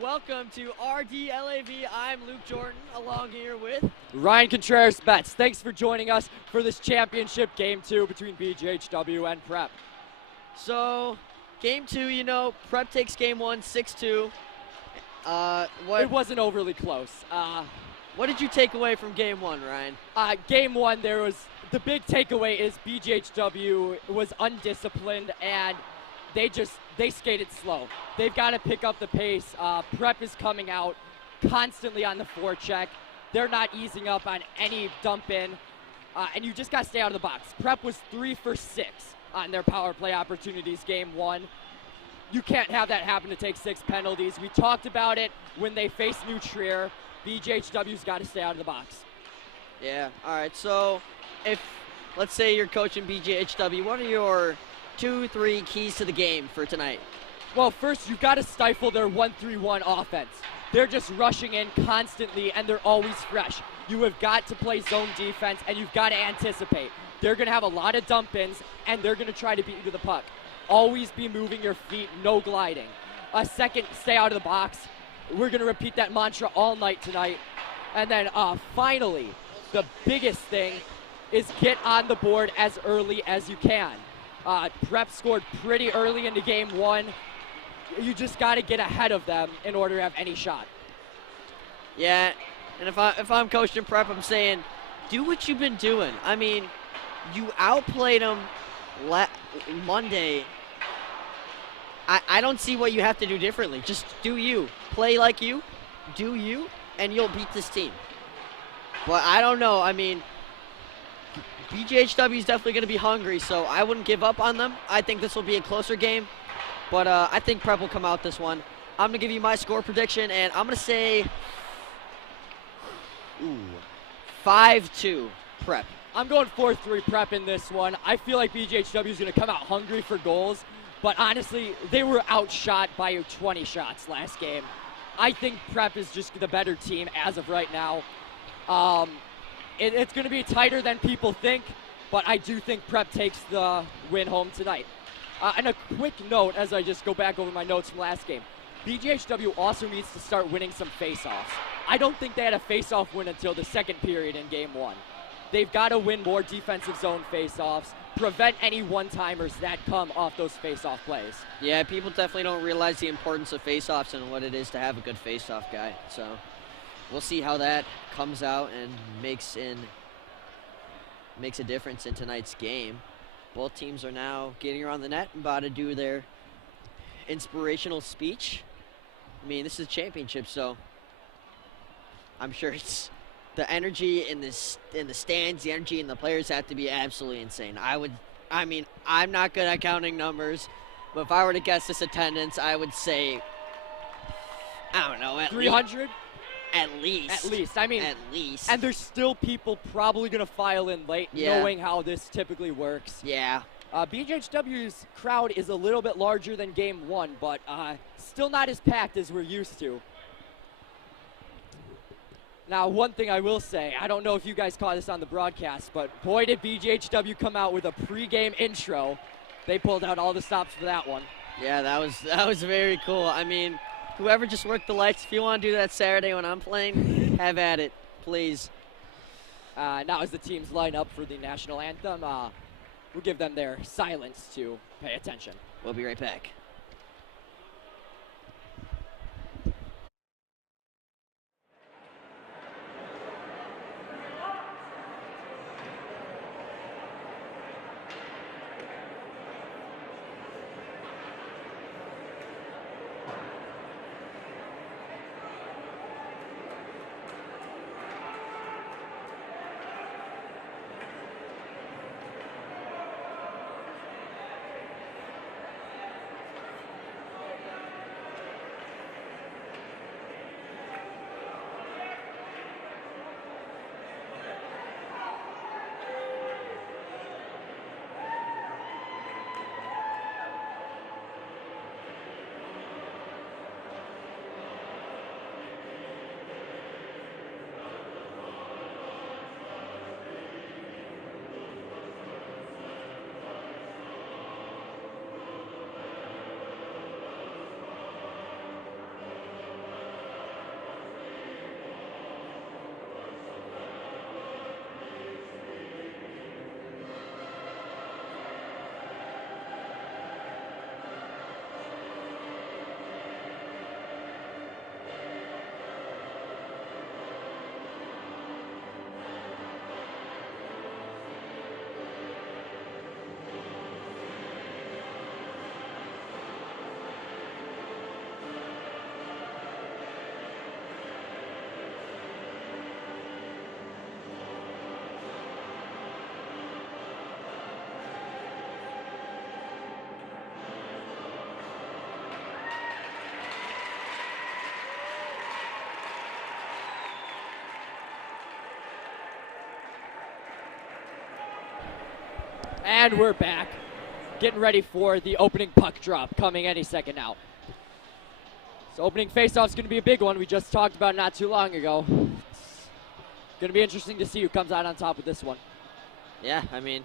Welcome to RDLAV. I'm Luke Jorden, along here with Ryan Contreras-Betz. Thanks for joining us for this championship game 2 between BGHW and Prep. So, game 2, you know, Prep takes game 1, 6-2. It wasn't overly close. What did you take away from game 1, Ryan? Game 1, the big takeaway is BGHW was undisciplined and they skated slow. They've got to pick up the pace. Prep is coming out constantly on the forecheck. They're not easing up on any dump in, and you just got to stay out of the box. Prep was 3 for 6 on their power play opportunities game 1. You can't have that happen to take 6 penalties. We talked about it when they faced New Trier. BGHW's got to stay out of the box. Yeah, all right. So, if, let's say you're coaching BGHW, what are your 2-3 keys to the game for tonight? Well, first, you've got to stifle their 1-3-1 offense. They're just rushing in constantly, and they're always fresh. You have got to play zone defense, and you've got to anticipate. They're going to have a lot of dump-ins, and they're going to try to beat you to the puck. Always be moving your feet, no gliding. Second, stay out of the box. We're going to repeat that mantra all night tonight. And then finally, the biggest thing is get on the board as early as you can. Prep scored pretty early into game 1. You just got to get ahead of them in order to have any shot. Yeah, and if I'm coaching Prep, I'm saying, do what you've been doing. I mean, you outplayed them Monday. I don't see what you have to do differently. Just do you. Play like you, do you, and you'll beat this team. But I don't know. I mean, BGHW is definitely going to be hungry, so I wouldn't give up on them. I think this will be a closer game, but I think Prep will come out this one. I'm going to give you my score prediction, and I'm going to say 5-2 Prep. I'm going 4-3 Prep in this one. I feel like BGHW is going to come out hungry for goals, but honestly, they were outshot by 20 shots last game. I think Prep is just the better team as of right now. It's going to be tighter than people think, but I do think Prep takes the win home tonight. And a quick note as I just go back over my notes from last game. BGHW also needs to start winning some face-offs. I don't think they had a face-off win until the second period in game 1. They've got to win more defensive zone face-offs, prevent any one-timers that come off those face-off plays. Yeah, people definitely don't realize the importance of face-offs and what it is to have a good face-off guy. So we'll see how that comes out and makes a difference in tonight's game. Both teams are now getting around the net and about to do their inspirational speech. I mean, this is a championship, so I'm sure it's the energy in the stands, the energy in the players have to be absolutely insane. I mean, I'm not good at counting numbers, but if I were to guess this attendance, I would say, I don't know, at 300? At least. At least. I mean, at least. And there's still people probably going to file in late, knowing how this typically works. Yeah. BGHW's crowd is a little bit larger than game 1, but still not as packed as we're used to. Now, one thing I will say, I don't know if you guys caught this on the broadcast, but boy did BGHW come out with a pregame intro. They pulled out all the stops for that one. Yeah, that was very cool. I mean, whoever just worked the lights, if you want to do that Saturday when I'm playing, have at it, please. Now as the teams line up for the national anthem, we'll give them their silence to pay attention. We'll be right back. And we're back. Getting ready for the opening puck drop coming any second now. So opening faceoff is going to be a big one. We just talked about it not too long ago. It's going to be interesting to see who comes out on top with this one. Yeah, I mean,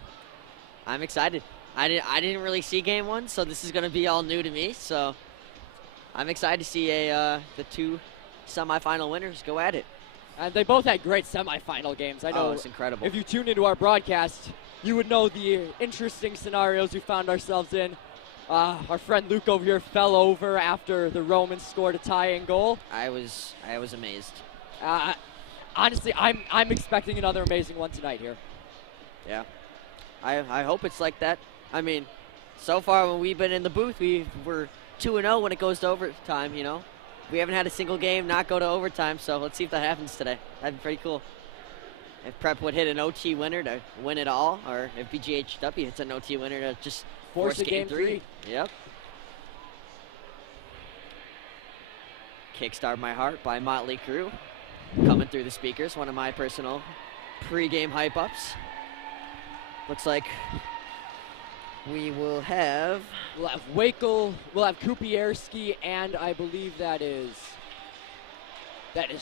I'm excited. I didn't really see game one, so this is going to be all new to me. So I'm excited to see the two semifinal winners go at it. And they both had great semifinal games. I know. Oh, it's incredible. If you tune into our broadcast, you would know the interesting scenarios we found ourselves in. Our friend Luke over here fell over after the Romans scored a tying goal. I was amazed. Honestly, I'm expecting another amazing one tonight here. Yeah, I hope it's like that. I mean, so far when we've been in the booth, we're 2-0 when it goes to overtime. You know, we haven't had a single game not go to overtime. So let's see if that happens today. That'd be pretty cool. If Prep would hit an OT winner to win it all, or if BGHW hits an OT winner to just force game three. Yep. Kickstart My Heart by Motley Crue. Coming through the speakers, one of my personal pre-game hype-ups. Looks like we'll have Wakel, we'll have Kupierski, and I believe that is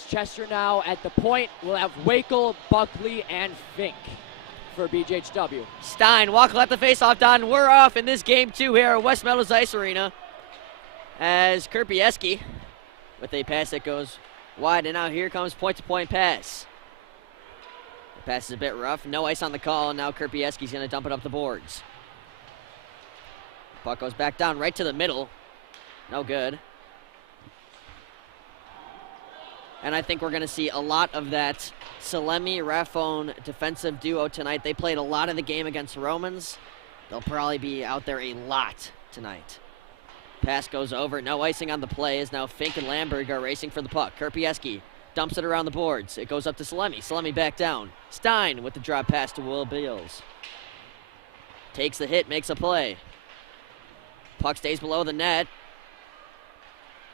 Chester now at the point. We'll have Wakel, Buckley, and Fink for BGHW. Stein, Wakel at the face-off done. We're off in this game two here at West Meadows Ice Arena as Kupierski with a pass that goes wide, and now here comes point-to-point pass. The pass is a bit rough. No ice on the call, and now Kupierski's going to dump it up the boards. Puck goes back down right to the middle. No good. And I think we're going to see a lot of that Salemi-Raffone defensive duo tonight. They played a lot of the game against Romans. They'll probably be out there a lot tonight. Pass goes over. No icing on the play as now Fink and Lamberg are racing for the puck. Kupierski dumps it around the boards. It goes up to Salemi. Salemi back down. Stein with the drop pass to Will Beals. Takes the hit, makes a play. Puck stays below the net.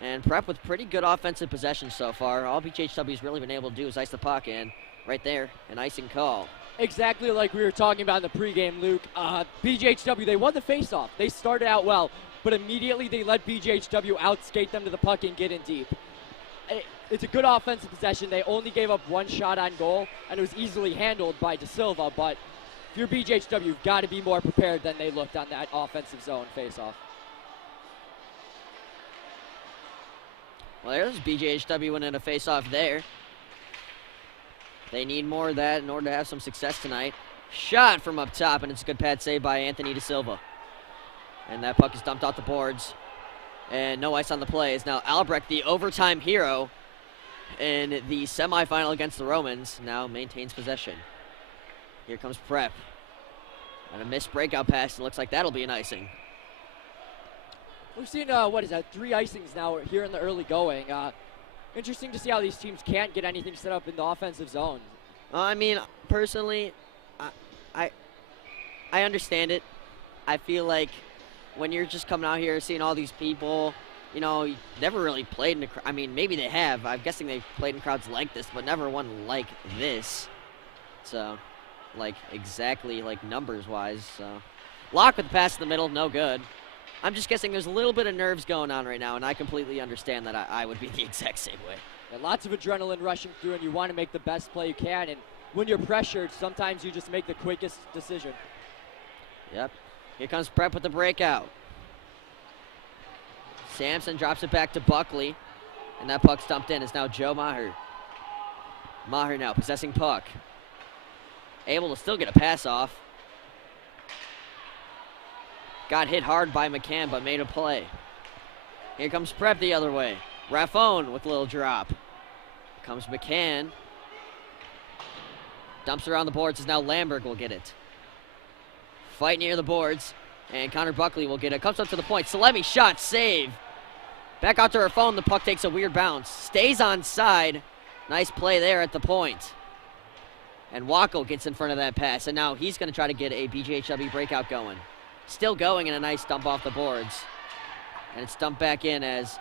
And Prep with pretty good offensive possession so far. All BGHW's really been able to do is ice the puck, and right there, an icing call. Exactly like we were talking about in the pregame, Luke. BGHW, they won the faceoff. They started out well, but immediately they let BGHW outskate them to the puck and get in deep. It's a good offensive possession. They only gave up one shot on goal, and it was easily handled by De Silva, but if you're BGHW, you've got to be more prepared than they looked on that offensive zone faceoff. Well, there's BGHW winning a face-off there. They need more of that in order to have some success tonight. Shot from up top, and it's a good pad save by Anthony De Silva. And that puck is dumped off the boards. And no ice on the play is now Albrecht, the overtime hero in the semifinal against the Romans, now maintains possession. Here comes Prep. And a missed breakout pass, and looks like that'll be an icing. We've seen, 3 icings now here in the early going. Interesting to see how these teams can't get anything set up in the offensive zone. I mean, personally, I understand it. I feel like when you're just coming out here seeing all these people, you know, you never really played in a crowd. I mean, maybe they have. I'm guessing they've played in crowds like this, but never one like this. So, like, exactly, like, numbers-wise. So, Locke with the pass in the middle, no good. I'm just guessing there's a little bit of nerves going on right now, and I completely understand that I would be the exact same way. Yeah, lots of adrenaline rushing through, and you want to make the best play you can. And when you're pressured, sometimes you just make the quickest decision. Yep. Here comes Prep with the breakout. Sampson drops it back to Buckley, and that puck's dumped in. It's now Joe Maher. Maher now possessing puck. Able to still get a pass off. Got hit hard by McCann, but made a play. Here comes Prep the other way. Raffone with a little drop. Comes McCann. Dumps around the boards as now Lamberg will get it. Fight near the boards, and Connor Buckley will get it. Comes up to the point. Salemi shot, save. Back out to Raffone. The puck takes a weird bounce. Stays on side. Nice play there at the point. And Wakel gets in front of that pass, and now he's going to try to get a BGHW breakout going. Still going, and a nice dump off the boards. And it's dumped back in as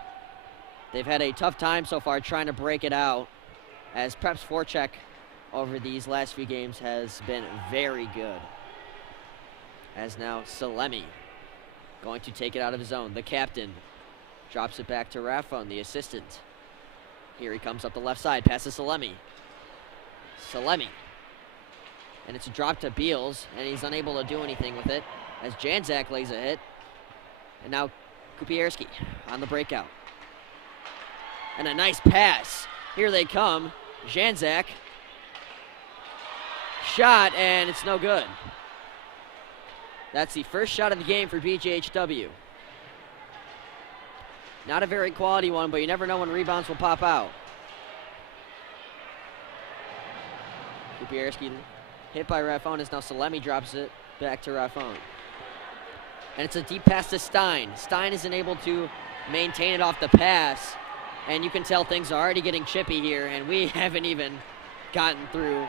they've had a tough time so far trying to break it out, as Prep's forecheck over these last few games has been very good. as now Salemi going to take it out of his own. The captain drops it back to Raffon, the assistant. Here he comes up the left side, passes Salemi. Salemi. And it's a drop to Beals, and he's unable to do anything with it as Janczak lays a hit. And now Kupierski on the breakout. And a nice pass. Here they come. Janczak. Shot, and it's no good. That's the first shot of the game for BGHW. Not a very quality one, but you never know when rebounds will pop out. Kupierski hit by Raffon as now Salemi drops it back to Raffon. And it's a deep pass to Stein. Stein isn't able to maintain it off the pass. And you can tell things are already getting chippy here, and we haven't even gotten through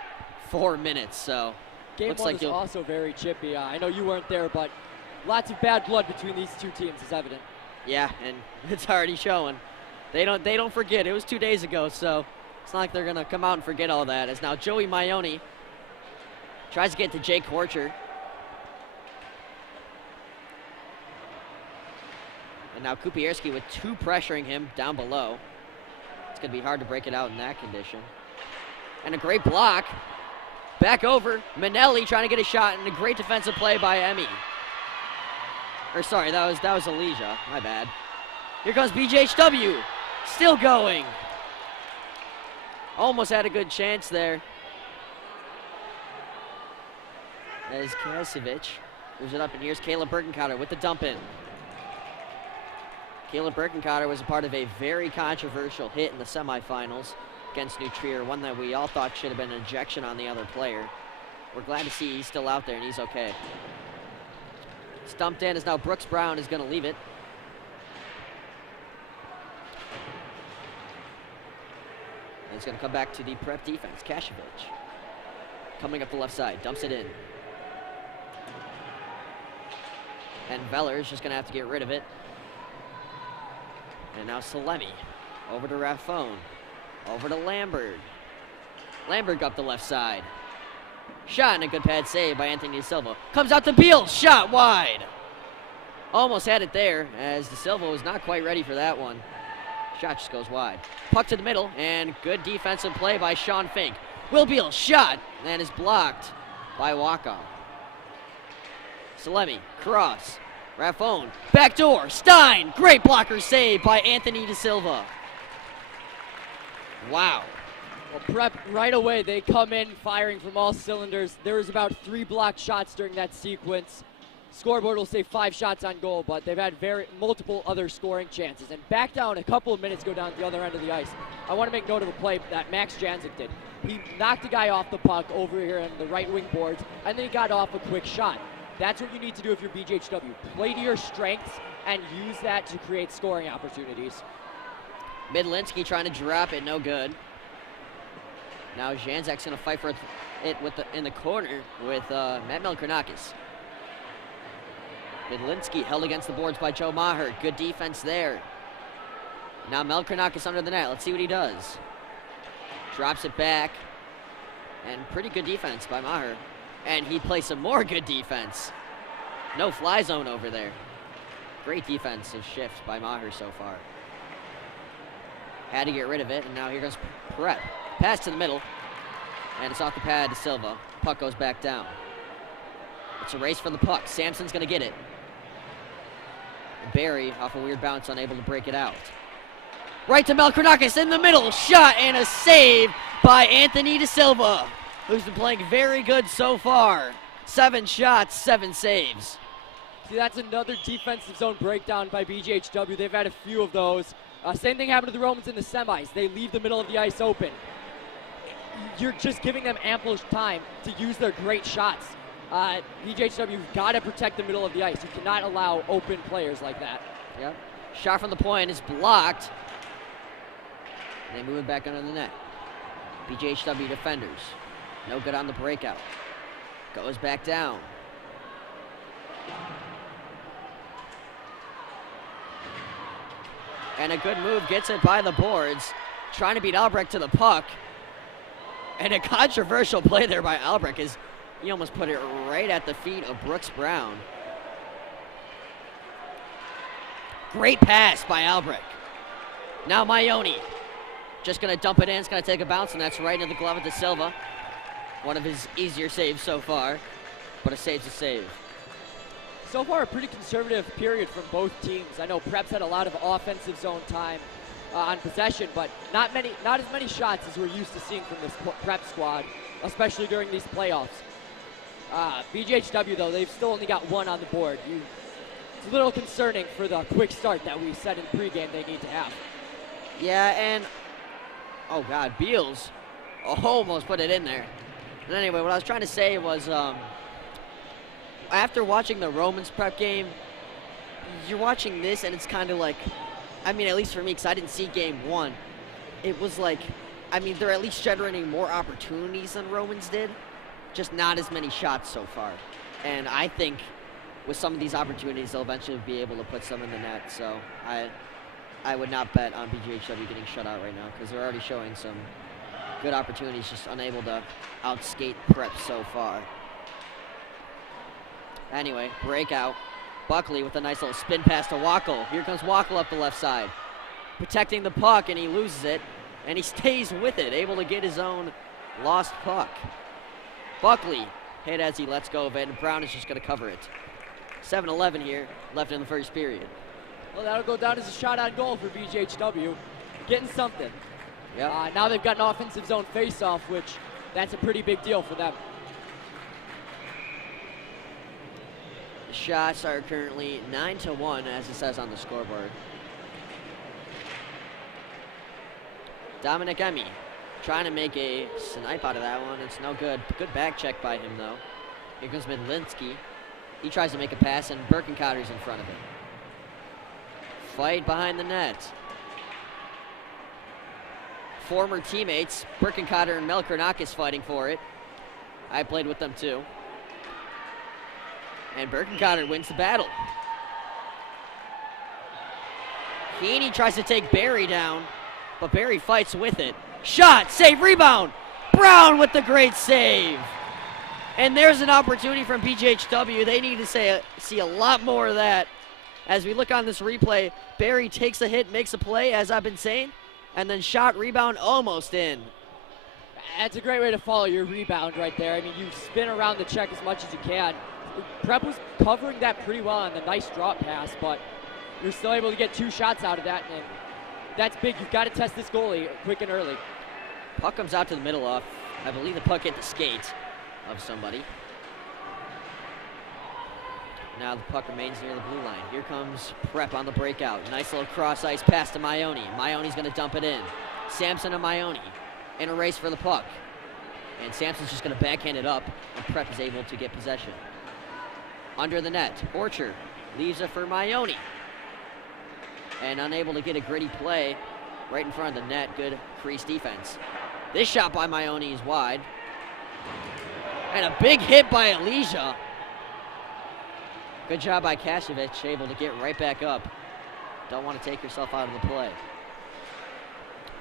4 minutes, so Game looks one like was also very chippy. I know you weren't there, but lots of bad blood between these two teams is evident. Yeah, and it's already showing. They don't forget. It was 2 days ago, so it's not like they're gonna come out and forget all that. As now Joey Maione tries to get to Jake Horcher. And now Kupierski with 2 pressuring him down below. It's gonna be hard to break it out in that condition. And a great block. Back over, Manelli trying to get a shot, and a great defensive play by Emmy. Or sorry, that was Elijah, my bad. Here comes BGHW, still going. Almost had a good chance there. As Kasiewicz moves it up, and here's Caleb Birkencotter with the dump in. Caleb Birkencotter was a part of a very controversial hit in the semifinals against New Trier, one that we all thought should have been an ejection on the other player. We're glad to see he's still out there and he's okay. Stumped in as now Brooks Brown is going to leave it. And it's going to come back to the prep defense. Kasiewicz coming up the left side, dumps it in. And Veller is just going to have to get rid of it. And now Salemi over to Raffon. Over to Lambert. Lambert up the left side. Shot and a good pad save by Anthony De Silva. Comes out to Beals. Shot wide. Almost had it there as De Silva was not quite ready for that one. Shot just goes wide. Puck to the middle and good defensive play by Sean Fink. Will Beals shot and is blocked by Waka. Salemi cross. Raffon backdoor. Stein. Great blocker save by Anthony De Silva. Wow. Well, prep right away, they come in firing from all cylinders. There was about 3 blocked shots during that sequence. Scoreboard will say 5 shots on goal, but they've had multiple other scoring chances. And back down, a couple of minutes go down at the other end of the ice. I want to make note of a play that Max Janczak did. He knocked a guy off the puck over here on the right wing boards, and then he got off a quick shot. That's what you need to do if you're BGHW. Play to your strengths and use that to create scoring opportunities. Midlinski trying to drop it, no good. Now Janczak's going to fight for it in the corner with Matt Melkernakis. Midlinski held against the boards by Joe Maher. Good defense there. Now Melkernakis under the net. Let's see what he does. Drops it back. And pretty good defense by Maher. And he plays some more good defense. No fly zone over there. Great defensive shift by Maher so far. Had to get rid of it, and now here goes Prep. Pass to the middle, and it's off the pad to Silva. Puck goes back down. It's a race for the puck. Sampson's going to get it. And Barry, off a weird bounce, unable to break it out. Right to Melkernakis in the middle. Shot and a save by Anthony De Silva, who's been playing very good so far. 7 shots, 7 saves. See, that's another defensive zone breakdown by BGHW. They've had a few of those. Same thing happened to the Romans in the semis. They leave the middle of the ice open. You're just giving them ample time to use their great shots. BGHW, you've got to protect the middle of the ice. You cannot allow open players like that. Yep. Shot from the point is blocked. And they move it back under the net. BGHW defenders. No good on the breakout. Goes back down. And a good move gets it by the boards. Trying to beat Albrecht to the puck. And a controversial play there by Albrecht is He almost put it right at the feet of Brooks Brown. Great pass by Albrecht. Now Maione. Just going to dump it in. It's going to take a bounce, and that's right into the glove of De Silva. One of his easier saves so far, but a save's a save. So far, a pretty conservative period from both teams. I know Prep's had a lot of offensive zone time on possession, but not as many shots as we're used to seeing from this Prep squad, especially during these playoffs. BGHW, though, they've still only got one on the board. It's a little concerning for the quick start that we said in pregame they need to have. Yeah, and oh God, Beals almost put it in there. And anyway, what I was trying to say was, after watching the Romans Prep game, you're watching this and it's kind of like, I mean, at least for me, because I didn't see game one, it was like, I mean, they're at least generating more opportunities than Romans did, just not as many shots so far. And I think with some of these opportunities, they'll eventually be able to put some in the net. So I would not bet on BGHW getting shut out right now, because they're already showing some good opportunities, just unable to outskate Prep so far. Anyway, breakout. Buckley with a nice little spin pass to Wackel. Here comes Wackel up the left side. Protecting the puck, and he loses it. And he stays with it, able to get his own lost puck. Buckley hit as he lets go of it, and Brown is just going to cover it. 7-11 here, left in the first period. Well, that'll go down as a shot on goal for BGHW. Getting something. Yep. Now they've got an offensive zone face-off, which that's a pretty big deal for them. The shots are currently 9-1, as it says on the scoreboard. Dominic Emmy trying to make a snipe out of that one. It's no good. Good back check by him, though. Here comes Midlinski. He tries to make a pass, and Birkenkotter's in front of him. Fight behind the net. Former teammates, Birkenkotter and Melkernakis fighting for it. I played with them, too. And Birkenkotter wins the battle. Heaney tries to take Barry down, but Barry fights with it. Shot, save, rebound. Brown with the great save. And there's an opportunity from BGHW. They need to see a lot more of that. As we look on this replay, Barry takes a hit, makes a play, as I've been saying, and then shot, rebound, almost in. That's a great way to follow your rebound right there. I mean, you spin around the check as much as you can. Prep was covering that pretty well on the nice drop pass, but you're still able to get two shots out of that, and that's big. You've got to test this goalie quick and early. Puck comes out to the middle off. I believe the puck hit the skate of somebody. Now the puck remains near the blue line. Here comes Prep on the breakout. Nice little cross-ice pass to Maione. Maione's going to dump it in. Sampson and Maione in a race for the puck. And Sampson's just going to backhand it up, and Prep is able to get possession. Under the net, Orchard leaves it for Maione. And unable to get a gritty play right in front of the net. Good crease defense. This shot by Maione is wide. And a big hit by Elijah. Good job by Kasevich, able to get right back up. Don't want to take yourself out of the play.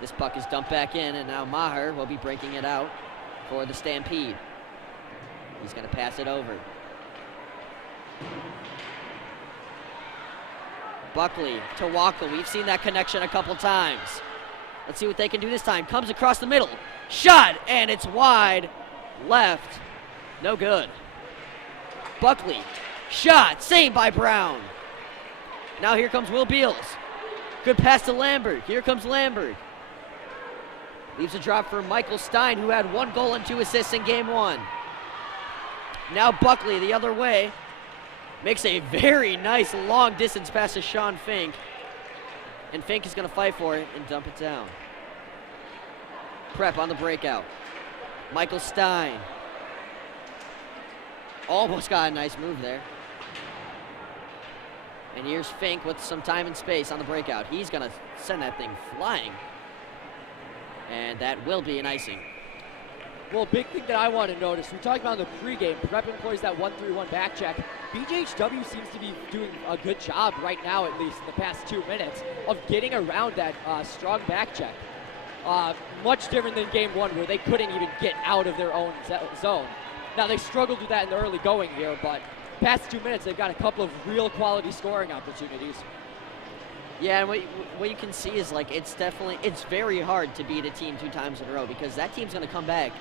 This puck is dumped back in, and now Maher will be breaking it out for the Stampede. He's going to pass it over. Buckley to Wackel. We've seen that connection a couple times. Let's see what they can do this time. Comes across the middle. Shot, and it's wide. Left. No good. Buckley. Shot. Saved by Brown. Now here comes Will Beals. Good pass to Lambert. Here comes Lambert. Leaves a drop for Michael Stein, who had 1 goal and 2 assists in game 1. Now Buckley the other way. Makes a very nice long distance pass to Sean Fink. And Fink is going to fight for it and dump it down. Prep on the breakout. Michael Stein. Almost got a nice move there. And here's Fink with some time and space on the breakout. He's going to send that thing flying. And that will be an icing. Well, a big thing that I want to notice, we talked about in the pregame, Prep employs that 1-3-1 back check. BGHW seems to be doing a good job right now, at least in the past 2 minutes, of getting around that strong back check. Much different than game 1, where they couldn't even get out of their own zone. Now, they struggled with that in the early going here, but past 2 minutes, they've got a couple of real quality scoring opportunities. Yeah, and what you can see is, like, it's very hard to beat a team 2 times in a row because that team's going to come back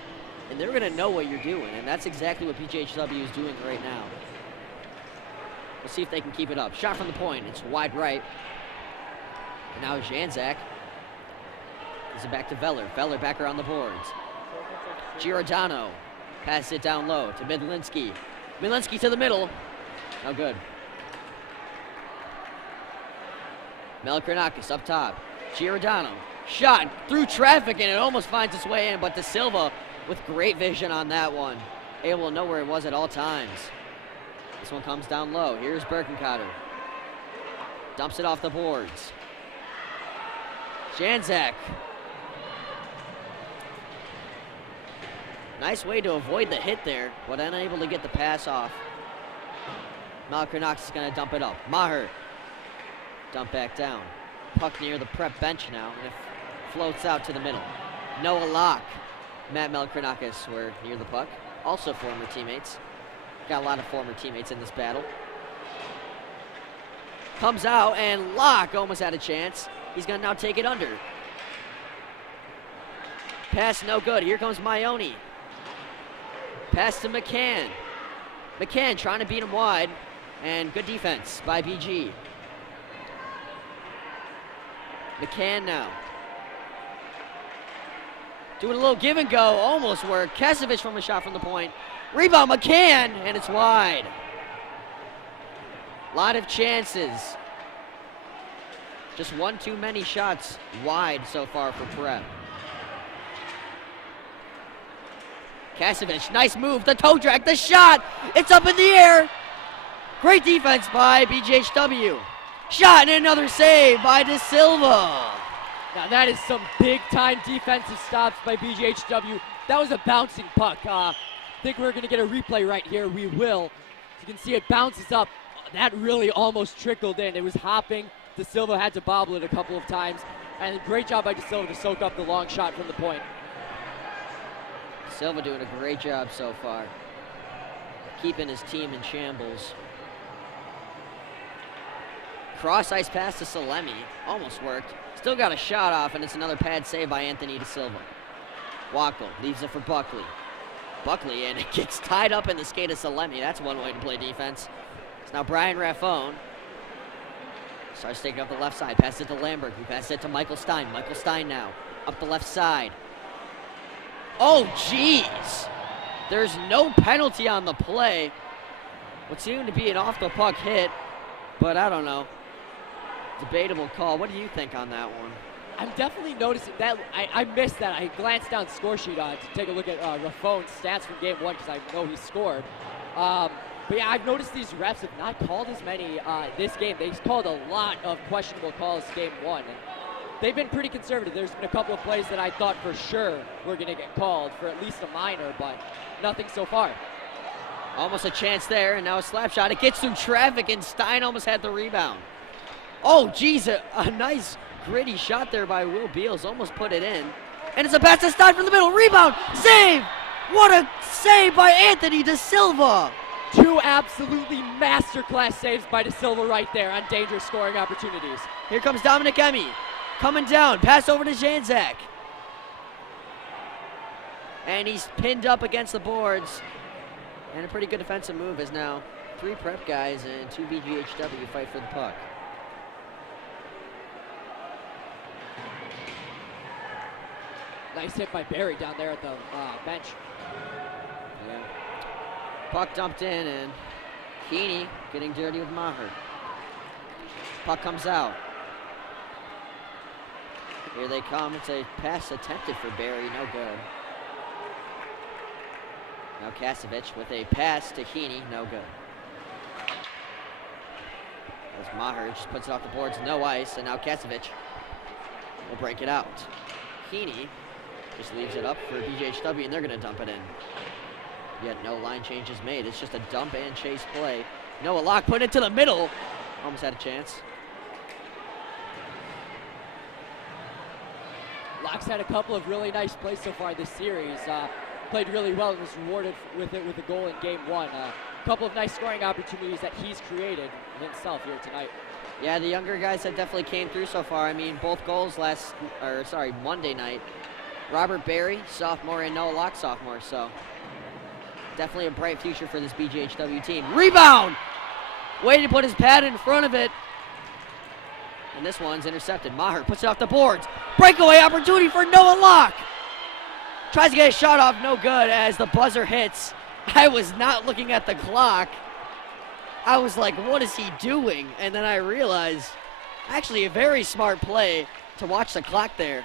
and they're going to know what you're doing, and that's exactly what BGHW is doing right now. We'll see if they can keep it up. Shot from the point. It's wide right. And now Janzak. Gives it back to Veller. Veller back around the boards. Giordano. Pass it down low to Midlinski. Midlinski to the middle. No good. Melkernakis up top. Giordano. Shot through traffic, and it almost finds its way in, but De Silva with great vision on that one. Able to know where it was at all times. This one comes down low. Here's Birkenkotter. Dumps it off the boards. Janzak. Nice way to avoid the hit there, but unable to get the pass off. Malkernox is going to dump it up. Maher. Dump back down. Puck near the prep bench now, and it floats out to the middle. Noah Locke. Matt Melkernakis were near the puck. Also former teammates. Got a lot of former teammates in this battle. Comes out, and Locke almost had a chance. He's going to now take it under. Pass no good. Here comes Maione. Pass to McCann. McCann trying to beat him wide, and good defense by BG. McCann now. Doing a little give and go, almost worked. Kasevich from a shot from the point. Rebound, McCann, and it's wide. Lot of chances. Just one too many shots wide so far for Prep. Kasevich, nice move, the toe drag, the shot, it's up in the air. Great defense by BGHW. Shot and another save by De Silva. Now that is some big-time defensive stops by BGHW. That was a bouncing puck. Think we're gonna get a replay right here. We will. You can see it bounces up. That really almost trickled in. It was hopping. De Silva had to bobble it a couple of times. And great job by De Silva to soak up the long shot from the point. Silva doing a great job so far, keeping his team in shambles. Cross ice pass to Salemi, almost worked. Still got a shot off, and it's another pad save by Anthony De Silva. Wackel leaves it for Buckley. Buckley, and it gets tied up in the skate of Salemi. That's one way to play defense. It's now Brian Raffone. Starts taking up the left side, pass it to Lambert, who passes it to Michael Stein. Michael Stein now, up the left side. Oh, jeez. There's no penalty on the play. What seemed to be an off-the-puck hit, but I don't know. Debatable call. What do you think on that one? I'm definitely noticing that. I missed that. I glanced down the score sheet to take a look at Raffone's stats from game 1 because I know he scored. But yeah, I've noticed these refs have not called as many this game. They've called a lot of questionable calls game 1. And they've been pretty conservative. There's been a couple of plays that I thought for sure were going to get called for at least a minor, but nothing so far. Almost a chance there, and now a slap shot. It gets through traffic, and Stein almost had the rebound. Oh, geez, a nice gritty shot there by Will Beals. Almost put it in. And it's a pass to Stein from the middle. Rebound! Save! What a save by Anthony De Silva! 2 absolutely masterclass saves by De Silva right there on dangerous scoring opportunities. Here comes Dominic Emmy. Coming down, pass over to Janzak. And he's pinned up against the boards. And a pretty good defensive move is now 3 Prep guys and 2 BGHW fight for the puck. Nice hit by Barry down there at the bench. Yeah. Puck dumped in, and Keeney getting dirty with Maher. Puck comes out. Here they come. It's a pass attempted for Barry, no good. Now Kasevich with a pass to Heaney, no good. As Maher just puts it off the boards, no ice, and now Kasevich will break it out. Heaney just leaves it up for BGHW, and they're going to dump it in. Yet no line changes made. It's just a dump and chase play. Noah Locke put it to the middle. Almost had a chance. Locke's had a couple of really nice plays so far this series. played really well and was rewarded with it with a goal in game 1. A couple of nice scoring opportunities that he's created himself here tonight. Yeah, the younger guys have definitely came through so far. I mean, both goals Monday night. Robert Berry, sophomore, and Noah Locke, sophomore. So definitely a bright future for this BGHW team. Rebound! Way to put his pad in front of it. And this one's intercepted. Maher puts it off the boards. Breakaway opportunity for Noah Locke. Tries to get a shot off, no good as the buzzer hits. I was not looking at the clock. I was like, what is he doing? And then I realized, actually a very smart play to watch the clock there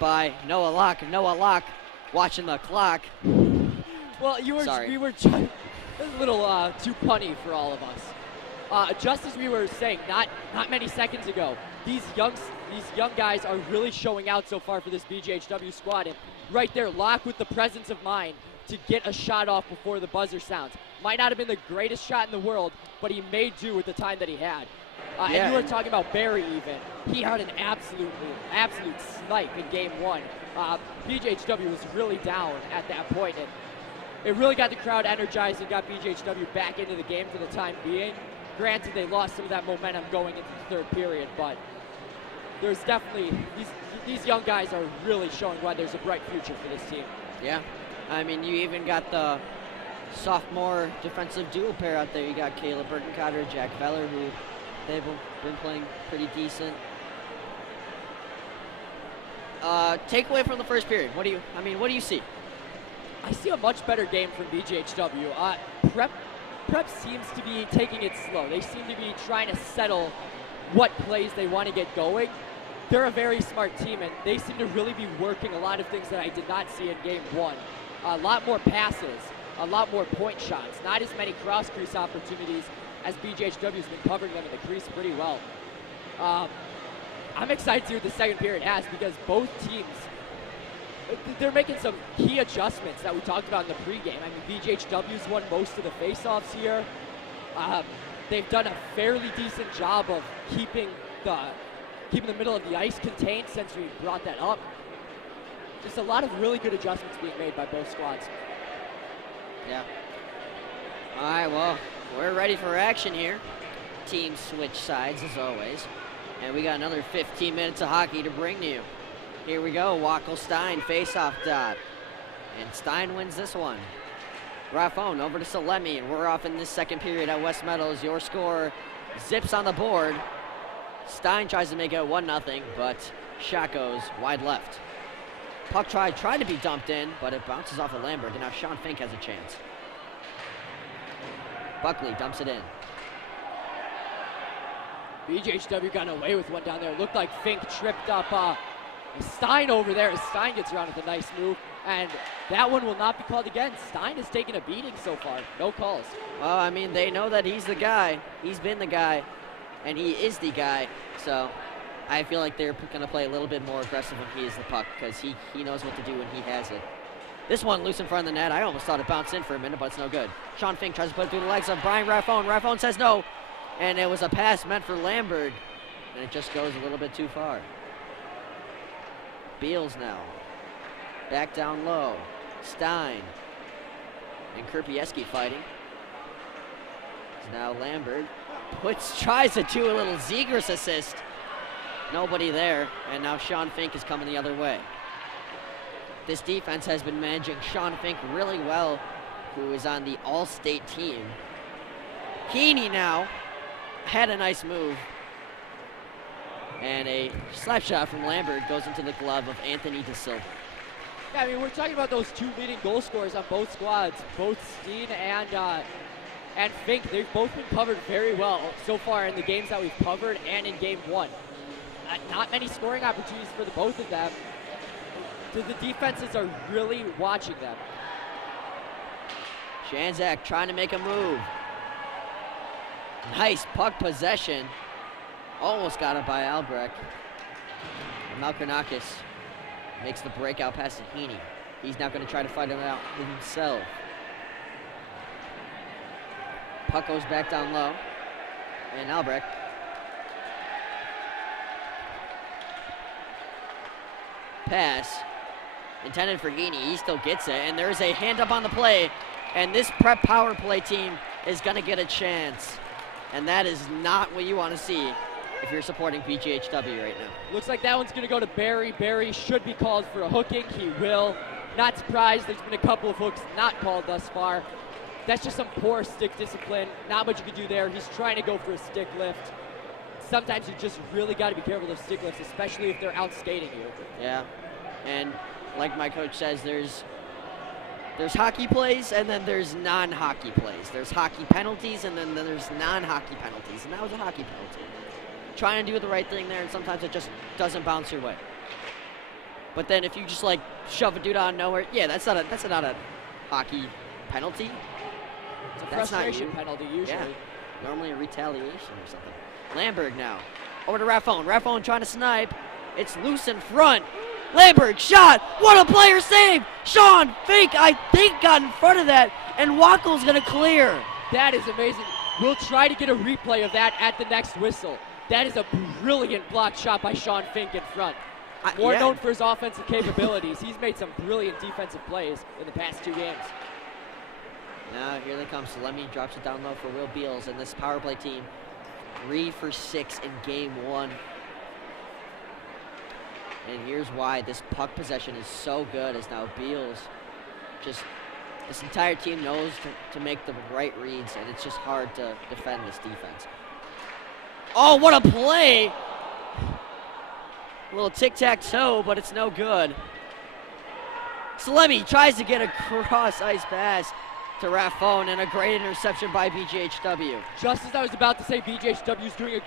by Noah Locke. Noah Locke watching the clock. Well, we were just a little too punny for all of us. Just as we were saying, not many seconds ago, these young guys are really showing out so far for this BGHW squad. And right there, Locke with the presence of mind to get a shot off before the buzzer sounds. Might not have been the greatest shot in the world, but he made do with the time that he had. And you were talking about Barry even. He had an absolute snipe in game 1. BGHW was really down at that point, and it really got the crowd energized and got BGHW back into the game for the time being. Granted, they lost some of that momentum going into the third period, but there's definitely, these young guys are really showing why there's a bright future for this team. Yeah, I mean, you even got the sophomore defensive duo pair out there. You got Caleb Birkencotter, Jack Feller, who they've been playing pretty decent. Takeaway from the first period. What do you see? I see a much better game from BGHW. Prep seems to be taking it slow. They seem to be trying to settle what plays they want to get going. They're a very smart team, and they seem to really be working a lot of things that I did not see in game 1. A lot more passes, a lot more point shots, not as many cross-crease opportunities as BGHW has been covering them in the crease pretty well. I'm excited to see what the second period has because both teams, they're making some key adjustments that we talked about in the pregame. I mean, BGHW's won most of the faceoffs here. They've done a fairly decent job of keeping the middle of the ice contained since we brought that up. Just a lot of really good adjustments being made by both squads. Yeah. All right, well, we're ready for action here. Teams switch sides as always. And we got another 15 minutes of hockey to bring to you. Here we go, Wackel-Stein, face-off dot. And Stein wins this one. Raffone over to Salemi, and we're off in this second period at West Meadows. Your score zips on the board. Stein tries to make it 1-0, but shot goes wide left. Puck tried to be dumped in, but it bounces off of Lambert, and now Sean Fink has a chance. Buckley dumps it in. BGHW got away with one down there. It looked like Fink tripped up Stein over there as Stein gets around with a nice move, and that one will not be called again. Stein has taken a beating so far. No calls. Well, I mean, they know that he's the guy. He's been the guy, and he is the guy. So I feel like they're going to play a little bit more aggressive when he is the puck because he knows what to do when he has it. This one loose in front of the net. I almost thought it bounced in for a minute, but it's no good. Sean Fink tries to put it through the legs of Brian Raffone. Raffone says no, and it was a pass meant for Lambert, and it just goes a little bit too far. Beals now. Back down low. Stein. And Kerpieski fighting. Now Lambert tries to do a little Zegers assist. Nobody there. And now Sean Fink is coming the other way. This defense has been managing Sean Fink really well, who is on the all-state team. Heaney now had a nice move. And a slap shot from Lambert goes into the glove of Anthony DeSilva. Yeah, I mean, we're talking about those two leading goal scorers on both squads, both Steen and Fink. They've both been covered very well so far in the games that we've covered and in game 1. Not many scoring opportunities for the both of them. So the defenses are really watching them. Shanzak trying to make a move. Nice puck possession. Almost got it by Albrecht. And Malkernakis makes the breakout pass to Heaney. He's now going to try to fight him out himself. Puck goes back down low. And Albrecht. Pass intended for Heaney. He still gets it, and there's a hand up on the play, and this prep power play team is going to get a chance, and that is not what you want to see if you're supporting BGHW right now. Looks like that one's going to go to Barry. Barry should be called for a hooking. He will. Not surprised. There's been a couple of hooks not called thus far. That's just some poor stick discipline. Not much you can do there. He's trying to go for a stick lift. Sometimes you just really got to be careful of stick lifts, especially if they're out skating you. Yeah, and like my coach says, there's hockey plays and then there's non-hockey plays. There's hockey penalties and then there's non-hockey penalties, and that was a hockey penalty. Trying to do the right thing there, and sometimes it just doesn't bounce your way. But then if you just like shove a dude out of nowhere, yeah, that's not a hockey penalty. It's a frustration penalty usually. Yeah, normally a retaliation or something. Lamberg now, over to Raffone. Raffone trying to snipe. It's loose in front. Lamberg shot. What a player save! Sean Fink, I think, got in front of that, and Wackel's gonna clear. That is amazing. We'll try to get a replay of that at the next whistle. That is a brilliant block shot by Sean Fink in front. More known for his offensive capabilities. He's made some brilliant defensive plays in the past 2 games. Now here they come. Salemi drops it down low for Will Beals, and this power play team 3 for 6 in game 1. And here's why this puck possession is so good, is now Beals this entire team knows to make the right reads, and it's just hard to defend this defense. Oh, what a play! A little tic-tac-toe, but it's no good. Salemi tries to get a cross-ice pass to Raffone, and a great interception by BGHW. Just as I was about to say, BGHW is doing a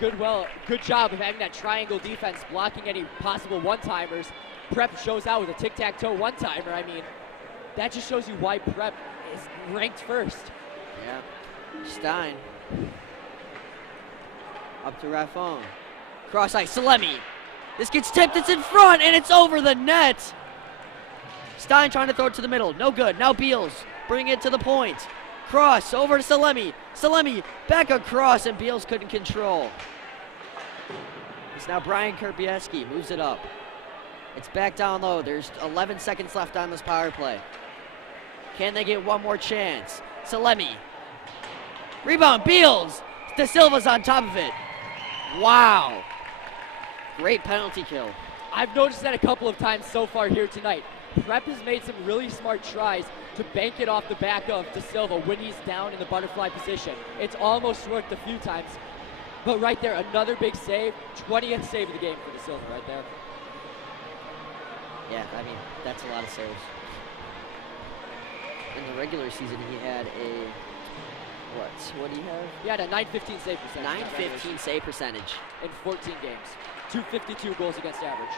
good job of having that triangle defense, blocking any possible one-timers. Prep shows out with a tic-tac-toe one-timer. I mean, that just shows you why Prep is ranked first. Yeah. Stein. Up to Raffone. Cross ice, Salemi. This gets tipped, it's in front, and it's over the net. Stein trying to throw it to the middle. No good. Now Beals. Bring it to the point. Cross over to Salemi. Salemi back across, and Beals couldn't control. It's now Brian Kerpieski. Moves it up. It's back down low. There's 11 seconds left on this power play. Can they get one more chance? Salemi. Rebound, Beals. De Silva's on top of it. Wow. Great penalty kill. I've noticed that a couple of times so far here tonight. Prep has made some really smart tries to bank it off the back of De Silva when he's down in the butterfly position. It's almost worked a few times, but right there, another big save, 20th save of the game for De Silva right there. Yeah, I mean, that's a lot of saves. In the regular season, he had a, what do you have? He had a .915 save percentage. .915 save percentage. In 14 games. 252 goals against average.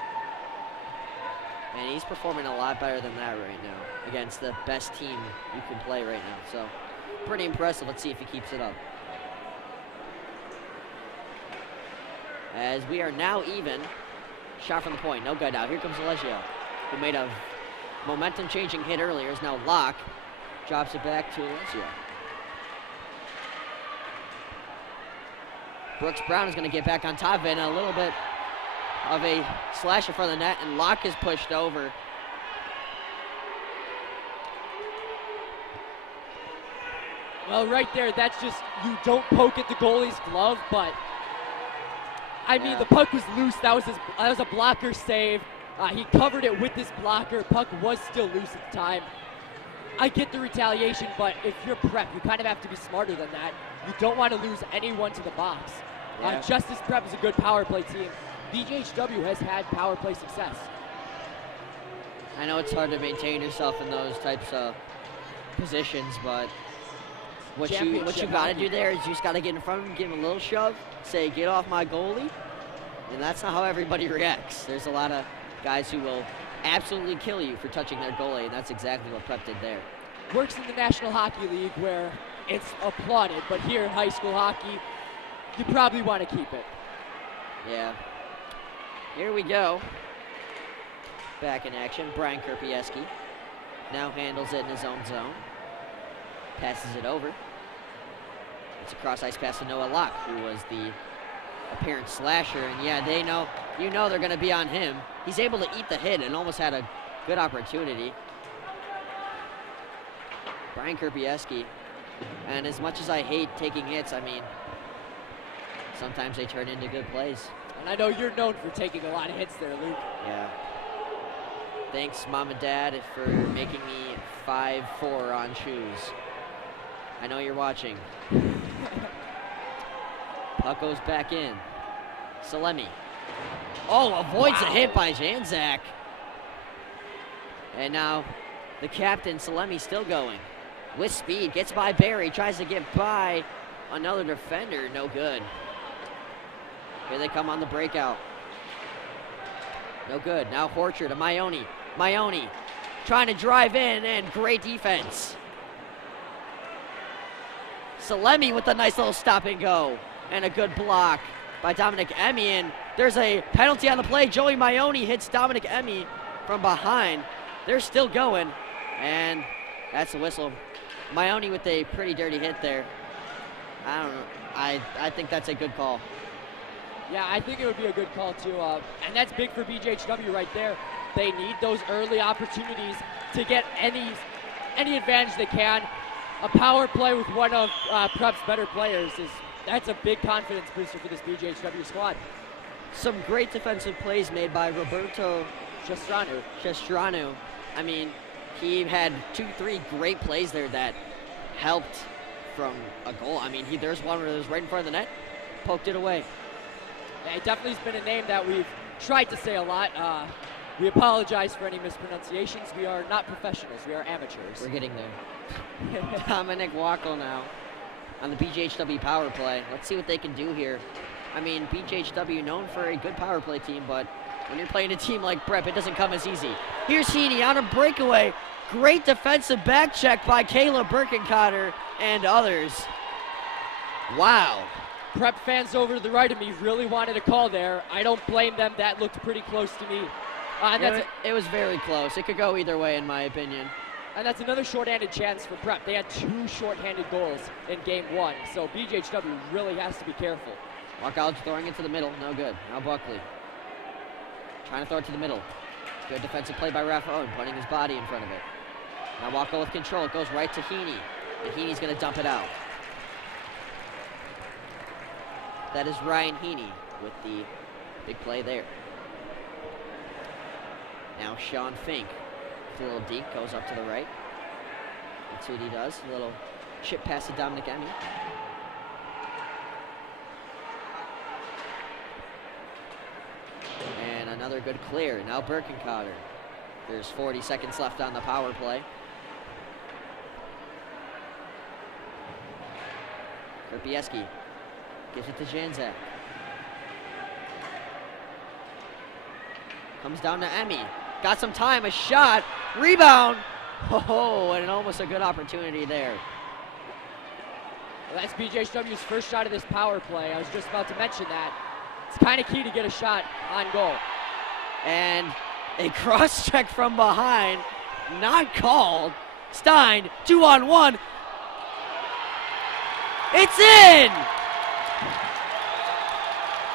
And he's performing a lot better than that right now against the best team you can play right now. So, pretty impressive. Let's see if he keeps it up. As we are now even. Shot from the point. No good now. Here comes Alessio, who made a momentum-changing hit earlier. Is now Locke. Drops it back to Alessio. Brooks Brown is going to get back on top of it, and a little bit of a slash in front of the net, and Locke is pushed over. Well, right there, that's just, you don't poke at the goalie's glove, but I mean, the puck was loose. That was a blocker save. He covered it with this blocker. Puck was still loose at the time. I get the retaliation, but if you're Prep, you kind of have to be smarter than that. You don't want to lose anyone to the box. Just as Prep is a good power play team, BGHW has had power play success. I know it's hard to maintain yourself in those types of positions, but what you got to do there is you just got to get in front of him, give him a little shove, say, get off my goalie, and that's not how everybody reacts. There's a lot of guys who will absolutely kill you for touching their goalie, and that's exactly what Prep did there. Works in the National Hockey League where it's applauded, but here in high school hockey, you probably want to keep it. Yeah. Here we go. Back in action, Brian Kerpieski now handles it in his own zone. Passes it over. It's a cross-ice pass to Noah Locke, who was the apparent slasher, and yeah, they know, they're going to be on him. He's able to eat the hit and almost had a Good opportunity. Brian Krupieski. And as much as I hate taking hits, I mean, sometimes they turn into good plays. And I know you're known for taking a lot of hits there, Luke. Yeah. Thanks, Mom and Dad, for making me 5'4" on shoes. I know you're watching. Puck goes back in. Salemi. Oh, avoids a hit by Janzak. And now the captain, Salemi, still going. With speed, gets by Barry, tries to get by another defender, no good. Here they come on the breakout. No good, now Horcher to Maione. Maione trying to drive in, and great defense. Salemi with a nice little stop and go. And a good block by Dominic Emmy, and there's a penalty on the play. Joey Maione hits Dominic Emmy from behind. They're still going, and that's the whistle. Maione with a pretty dirty hit there. I don't know. I think that's a good call. Yeah, I think it would be a good call too, and that's big for BGHW right there. They need those early opportunities to get any advantage they can. A power play with one of Prep's better players that's a big confidence booster for this BGHW squad. Some great defensive plays made by Roberto Chestranu. I mean, he had 2-3 great plays there that helped from a goal. I mean, there's one where it was right in front of the net, poked it away. Yeah, it definitely has been a name that we've tried to say a lot. We apologize for any mispronunciations. We are not professionals, we are amateurs. We're getting there. Dominic Wackel now on the BGHW power play. Let's see what they can do here. I mean, BGHW known for a good power play team, but when you're playing a team like Prep, it doesn't come as easy. Here's Heaney on a breakaway. Great defensive back check by Kayla Birkencotter and others. Wow. Prep fans over to the right of me really wanted a call there. I don't blame them. That looked pretty close to me. It was very close. It could go either way, in my opinion. And that's another shorthanded chance for Prep. They had 2 shorthanded goals in game 1, so BGHW really has to be careful. Walkout throwing it to the middle, no good. Now Buckley trying to throw it to the middle. Good defensive play by Raph Owen, putting his body in front of it. Now Walkout with control, it goes right to Heaney, and Heaney's gonna dump it out. That is Ryan Heaney with the big play there. Now Sean Fink. A little deep, goes up to the right. That's what he does. A little chip pass to Dominic Emmy. And another good clear. Now Birkencotter. There's 40 seconds left on the power play. Krupieski gives it to Janzak. Comes down to Emmy. Got some time, a shot, rebound. Oh, and almost a good opportunity there. Well, that's BGHW's first shot of this power play. I was just about to mention that. It's kind of key to get a shot on goal. And a cross check from behind, not called. Stein, 2-on-1. It's in!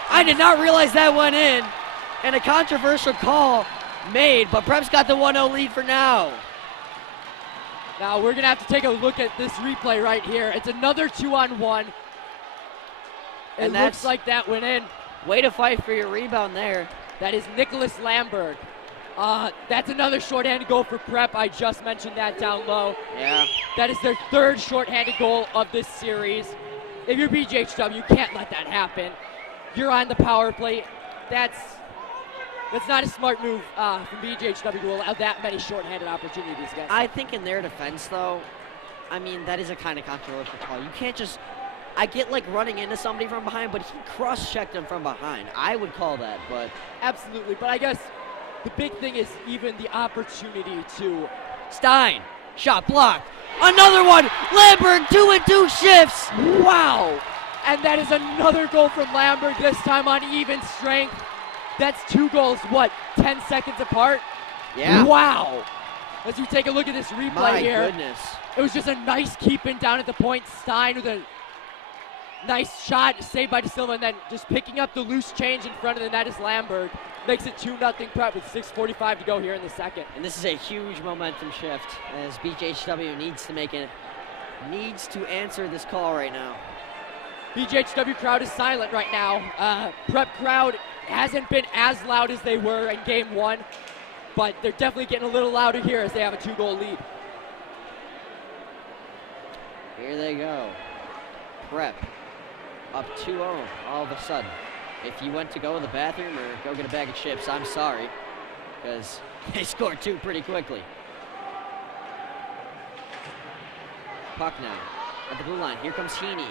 I did not realize that went in. And a controversial call made, but Prep's got the 1-0 lead for now. Now we're gonna have to take a look at this replay right here. It's another 2-on-1. It looks like that went in. Way to fight for your rebound there. That is Nicholas Lamberg. That's another shorthanded goal for Prep. I just mentioned that down low. Yeah. That is their 3rd shorthanded goal of this series. If you're BGHW, you can't let that happen. You're on the power play. That's not a smart move from BGHW to allow that many shorthanded opportunities, guys. I think in their defense, though, I mean, that is a kind of controversial call. You can't just, I get like running into somebody from behind, but he cross-checked him from behind. I would call that, but. Absolutely, but I guess the big thing is even the opportunity to. Stein, shot blocked. Another one, Lamberg, 2-2 shifts. Wow, and that is another goal from Lamberg, this time on even strength. That's 2 goals, 10 seconds apart? Yeah. Wow. As you take a look at this replay here. My goodness. It was just a nice keeping down at the point. Stein with a nice shot saved by De Silva, and then just picking up the loose change in front of the net is Lamberg. Makes it 2-0 Prep with 6:45 to go here in the second. And this is a huge momentum shift as BGHW needs to answer this call right now. BGHW crowd is silent right now. Prep crowd hasn't been as loud as they were in game 1, but they're definitely getting a little louder here as they have a 2-goal lead. Here they go. Prep up 2-0 all of a sudden. If you went to go to the bathroom or go get a bag of chips, I'm sorry, because they scored 2 pretty quickly. Puck now at the blue line. Here comes Heaney.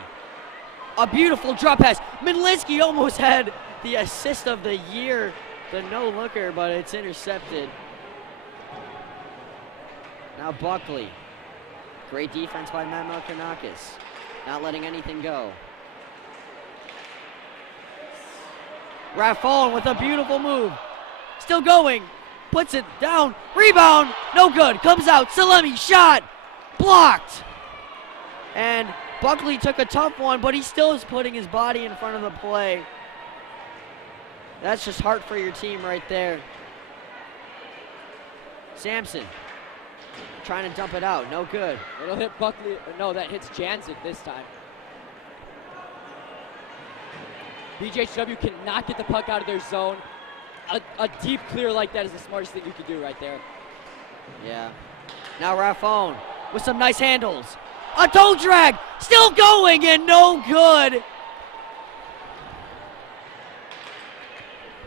A beautiful drop pass. Midlinski almost had the assist of the year, the no-looker, but it's intercepted. Now Buckley. Great defense by Matt Melkanakis. Not letting anything go. Raffon with a beautiful move. Still going. Puts it down. Rebound. No good. Comes out. Salemi shot. Blocked. And Buckley took a tough one, but he still is putting his body in front of the play. That's just heart for your team right there. Sampson trying to dump it out. No good. It'll hit Buckley. No, that hits Jansen this time. BGHW cannot get the puck out of their zone. A deep clear like that is the smartest thing you could do right there. Yeah. Now Raffon with some nice handles. A toe drag, still going and no good.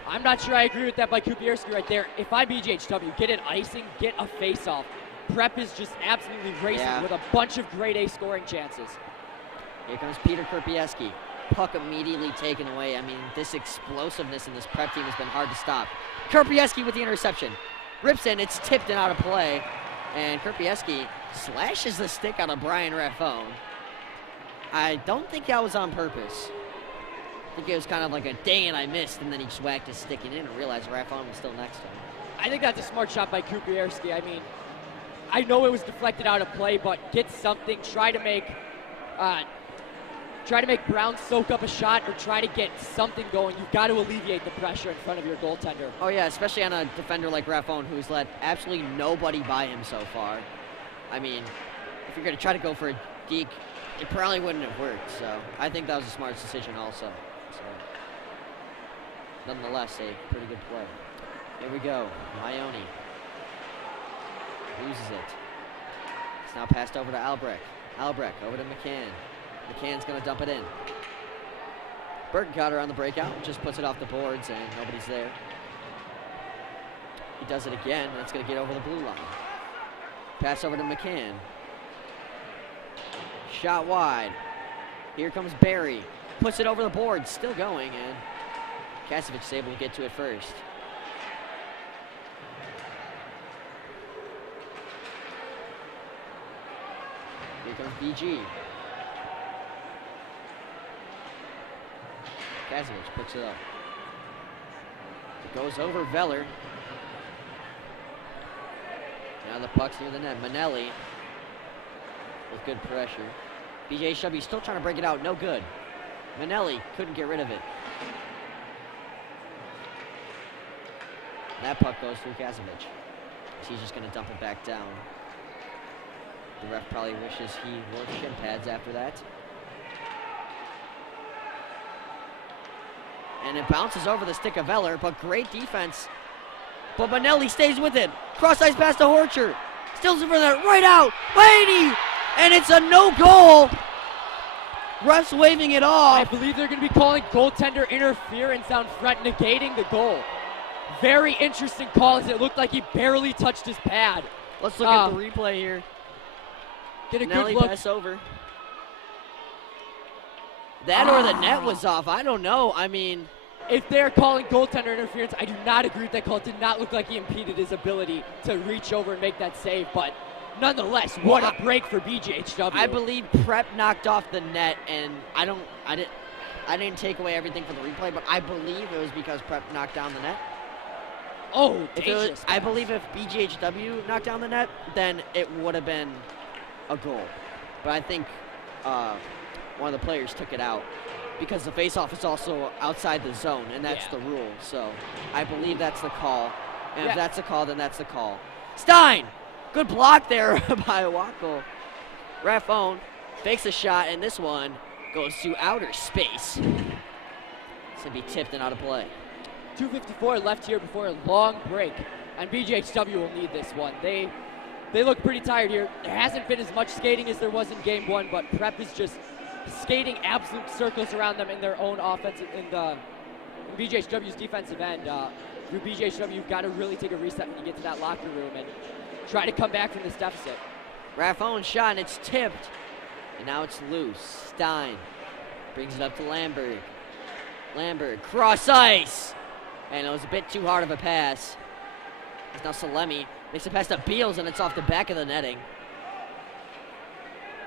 I'm not sure I agree with that by Kupierski right there. If I'm BGHW, get an icing, get a face-off. Prep is just absolutely racing with a bunch of grade A scoring chances. Here comes Peter Kupierski. Puck immediately taken away. I mean, this explosiveness in this Prep team has been hard to stop. Kupierski with the interception. Rips in, it's tipped and out of play. And Kupierski slashes the stick out of Brian Raffon. I don't think that was on purpose. I think it was kind of like a dang it, I missed, and then he just whacked his stick in and realized Raffon was still next to him. I think that's a smart shot by Kupierski. I mean, I know it was deflected out of play, but get something, try to make Brown soak up a shot or try to get something going. You've got to alleviate the pressure in front of your goaltender. Oh yeah, especially on a defender like Raffon who's let absolutely nobody by him so far. I mean, if you're going to try to go for a deke, it probably wouldn't have worked. So I think that was a smart decision also. So, nonetheless, a pretty good play. Here we go. Maione loses it. It's now passed over to Albrecht. Albrecht over to McCann. McCann's going to dump it in. Bergencotter on the breakout, just puts it off the boards and nobody's there. He does it again, and it's going to get over the blue line. Pass over to McCann. Shot wide. Here comes Barry. Puts it over the board, still going, and Kasevich is able to get to it first. Here comes BG. Kasevich picks it up. It goes over Veller. Now the puck's near the net. Manelli with good pressure. BGHW still trying to break it out. No good. Manelli couldn't get rid of it. That puck goes through Kasevich. He's just going to dump it back down. The ref probably wishes he wore shin pads after that. And it bounces over the stick of Veller, but great defense. But Manelli stays with it. Cross ice pass to Horcher. Stills it for that right out. Laney! And it's a no goal. Refs waving it off. I believe they're going to be calling goaltender interference down front, negating the goal. Very interesting call, as it looked like he barely touched his pad. Let's look at the replay here. Get a Manelli good look. pass over. That or the net was off. I don't know. I mean, if they're calling goaltender interference, I do not agree with that call. It did not look like he impeded his ability to reach over and make that save, but nonetheless, what a break for BGHW. I believe Prep knocked off the net, and I didn't take away everything from the replay, but I believe it was because Prep knocked down the net. Oh, dangerous. I believe if BGHW knocked down the net, then it would have been a goal. But I think one of the players took it out. because the face-off is also outside the zone, and that's Yeah. the rule. So I believe that's the call. And Yeah. if that's the call, then that's the call. Stein! Good block there by Wackel. Raffone fakes a shot, and this one goes to outer space. It's going to be tipped and out of play. 2:54 left here before a long break, and BGHW will need this one. They look pretty tired here. There hasn't been as much skating as there was in game one, but Prep is just skating absolute circles around them in their own offense, in BGHW's defensive end. For BGHW, you've got to really take a reset when you get to that locker room and try to come back from this deficit. Raffone shot, and it's tipped. And now it's loose. Stein brings it up to Lambert. Lambert, cross ice. And it was a bit too hard of a pass. It's now Salemi. Makes a pass to Beals, and it's off the back of the netting.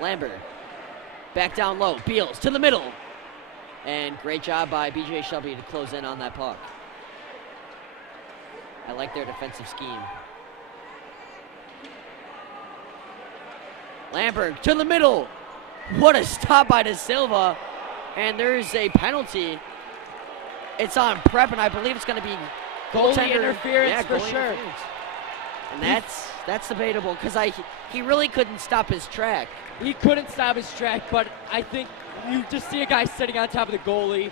Lambert, back down low. Beals to the middle. And great job by BGHW to close in on that puck. I like their defensive scheme. Lambert to the middle. What a stop by De Silva. And there's a penalty. It's on Prep, and I believe it's going to be Goalie interference for goalie sure. interference. And that's debatable because he really couldn't stop his track. He couldn't stop his track, but I think you just see a guy sitting on top of the goalie.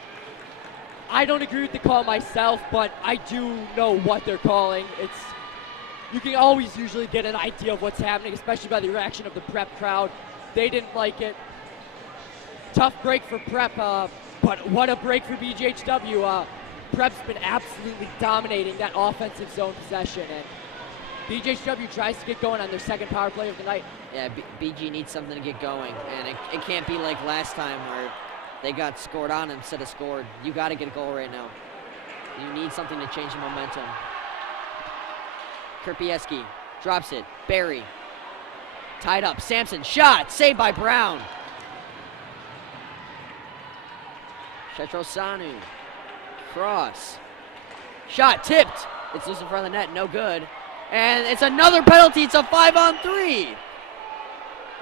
I don't agree with the call myself, but I do know what they're calling. You can always usually get an idea of what's happening, especially by the reaction of the Prep crowd. They didn't like it. Tough break for Prep, but what a break for BGHW. Prep's been absolutely dominating that offensive zone possession, and BGHW tries to get going on their second power play of the night. Yeah, BG needs something to get going, and it can't be like last time where they got scored on instead of scored. You got to get a goal right now. You need something to change the momentum. Kerpieski drops it. Barry tied up. Sampson shot, saved by Brown. Shetrosanu cross shot tipped. It's loose in front of the net, no good. And it's another penalty. It's a 5-on-3.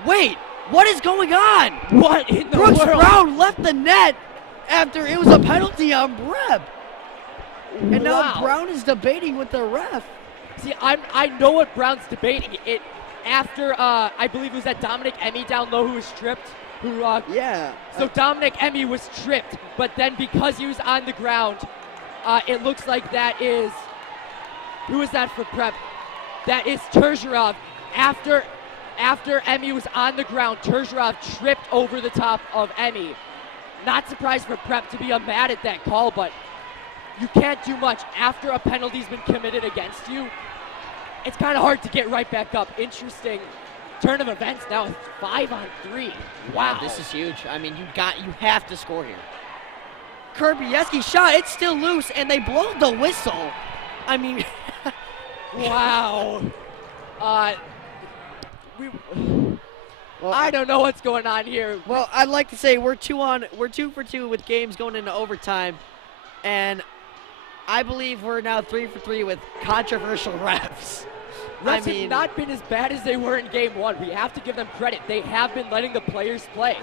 Wait, what is going on? What in the Brooks world? Brown left the net after it was a penalty on Prep. And now Brown is debating with the ref. See, I know what Brown's debating. It after I believe it was that Dominic Emmy down low who was tripped. Yeah. So Dominic Emmy was tripped, but then because he was on the ground, it looks like that is, who is that for Prep? That is Terzharov. After Emmy was on the ground, Terzharov tripped over the top of Emmy. Not surprised for Prep to be mad at that call, but you can't do much after a penalty's been committed against you. It's kind of hard to get right back up. Interesting turn of events now. It's 5-on-3. Wow. This is huge. I mean, you have to score here. Kerpieski shot. It's still loose, and they blow the whistle. I mean, wow. Well, I don't know what's going on here. Well, I'd like to say we're 2 for 2 with games going into overtime, and I believe we're now 3 for 3 with controversial refs. Refs have not been as bad as they were in game one. We have to give them credit. They have been letting the players play.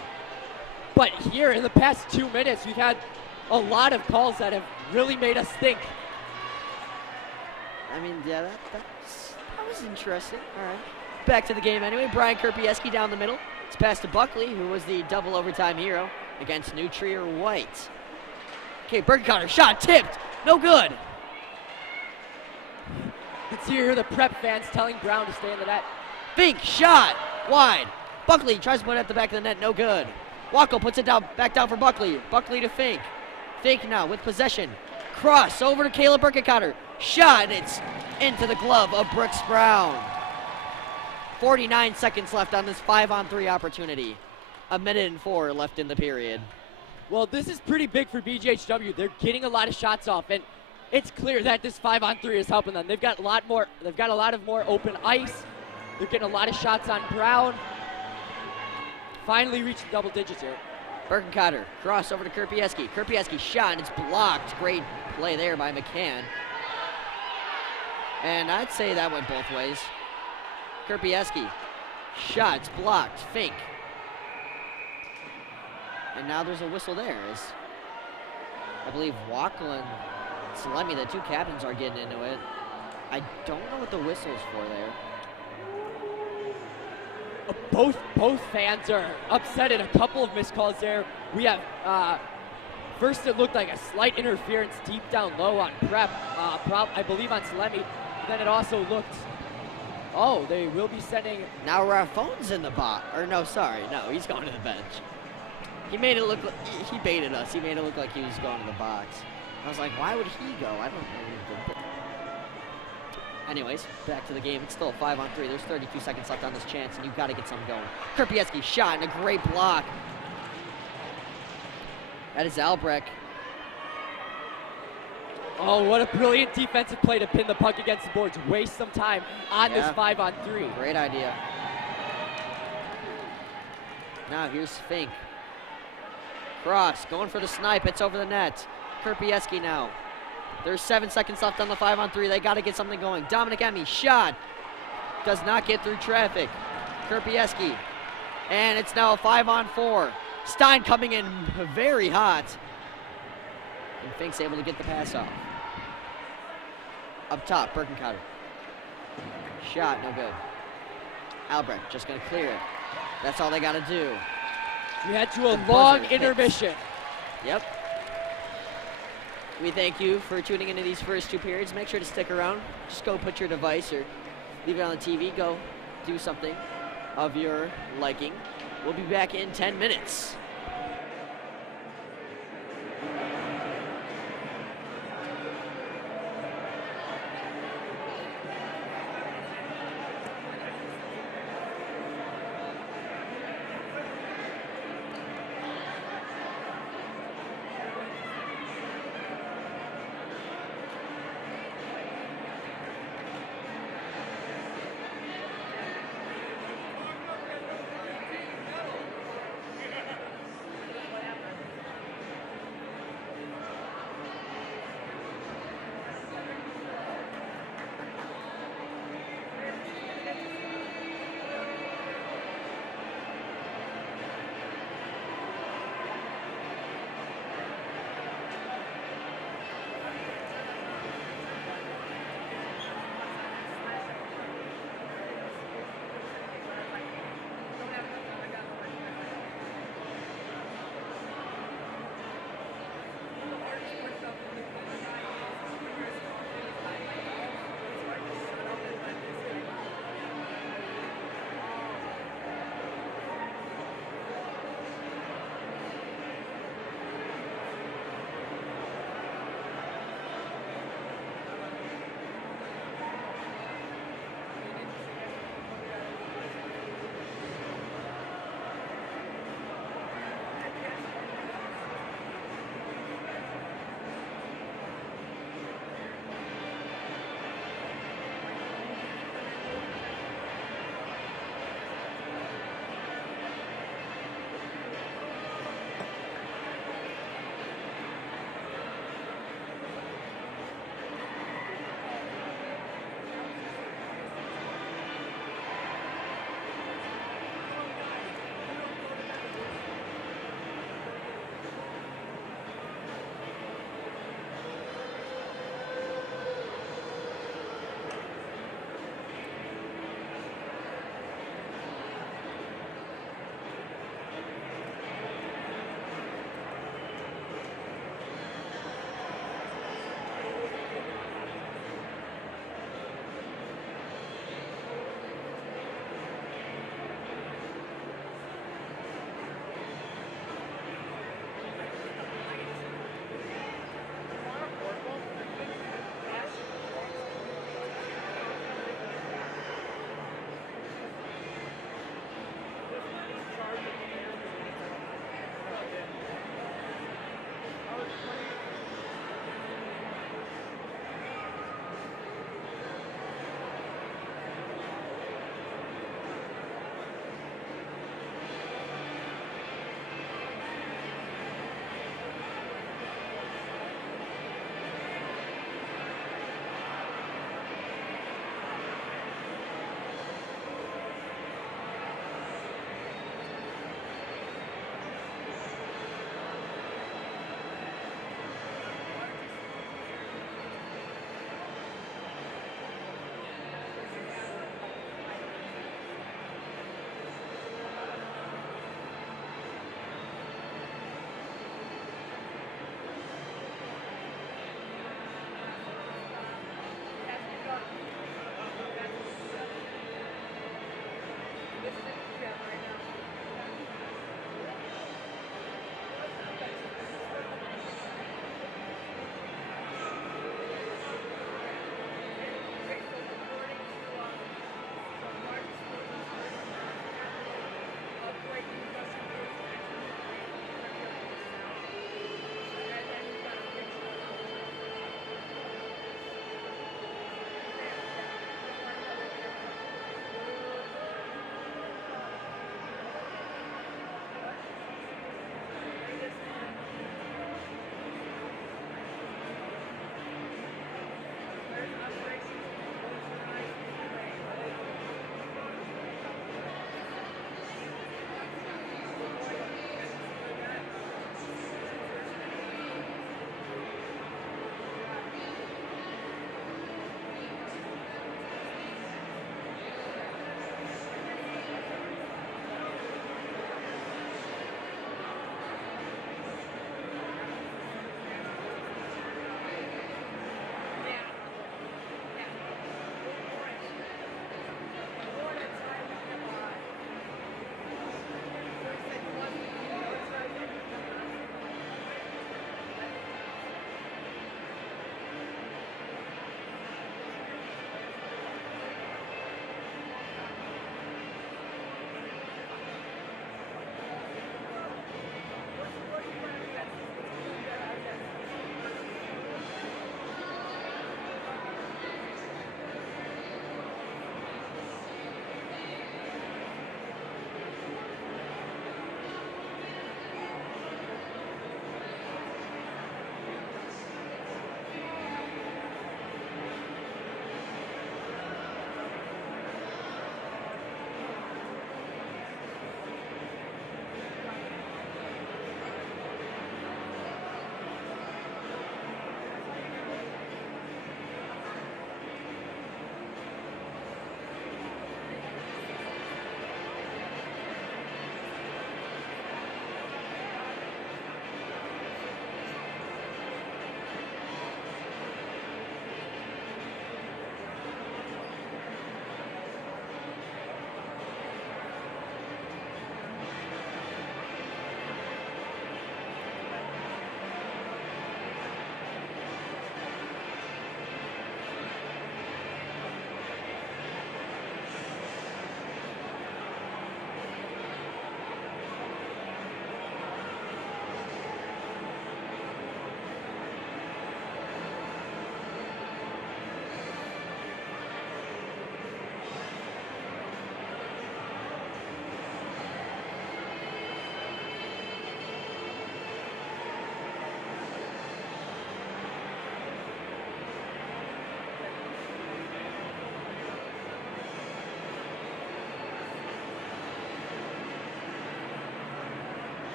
But here in the past 2 minutes, we've had a lot of calls that have really made us think. I mean, yeah, that was interesting. All right. Back to the game anyway. Brian Kerpieski down the middle. It's passed to Buckley, who was the double overtime hero against Nutrier White. Okay, Bergencotter shot tipped. No good. You can see here the Prep fans telling Brown to stay in the net. Fink shot wide. Buckley tries to put it at the back of the net. No good. Wackel puts it down, back down for Buckley. Buckley to Fink. Fink now with possession. Cross over to Caleb Bergencotter. Shot, and it's into the glove of Brooks Brown. 49 seconds left on this 5-on-3 opportunity. 1:04 left in the period. Well, this is pretty big for BGHW. They're getting a lot of shots off, and it's clear that this 5-on-3 is helping them. They've got a lot of more open ice. They're getting a lot of shots on Brown. Finally reaching double digits here. Bergencotter, cross over to Kerpieski. Kerpieski shot, and it's blocked. Great play there by McCann. And I'd say that went both ways. Kerpieski, shots blocked. Fink. And now there's a whistle there as I believe Wackel and Salemi, the two captains, are getting into it. I don't know what the whistle's for there. Both fans are upset at a couple of missed calls there. We have, first it looked like a slight interference deep down low on Prep, I believe on Salemi. Then it also looked, oh, they will be sending. Now Raffone's in the box. Or no, sorry, no, he's going to the bench. He made it look like, he baited us. He made it look like he was going to the box. I was like, why would he go? I don't know. Anyways, back to the game. It's still a 5-on-3. There's 32 seconds left on this chance, and you've got to get something going. Krupieski shot and a great block. That is Albrecht. Oh, what a brilliant defensive play to pin the puck against the boards. Waste some time on this 5-on-3. Great idea. Now here's Fink. Cross, going for the snipe. It's over the net. Krupieski now. There's 7 seconds left on the 5-on-3. They got to get something going. Dominic Emmy, shot. Does not get through traffic. Krupieski. And it's now a 5-on-4. Stein coming in very hot. And Fink's able to get the pass off. Up top, Birkencotter. Shot, no good. Albrecht just going to clear it. That's all they got to do. We head to a long intermission. Yep. We thank you for tuning into these first 2 periods. Make sure to stick around. Just go put your device or leave it on the TV. Go do something of your liking. We'll be back in 10 minutes.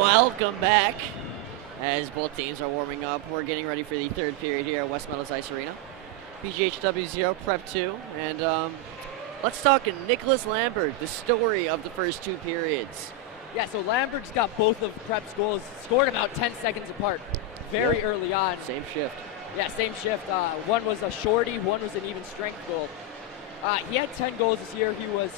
Welcome back. As both teams are warming up, we're getting ready for the third period here at West Meadows Ice Arena. BGHW 0, Prep 2, and let's talk Nicholas Lambert, the story of the first 2 periods. Yeah, so Lambert's got both of Prep's goals, scored about 10 seconds apart, very early on. Same shift. Yeah, same shift. One was a shorty, one was an even strength goal. He had 10 goals this year. He was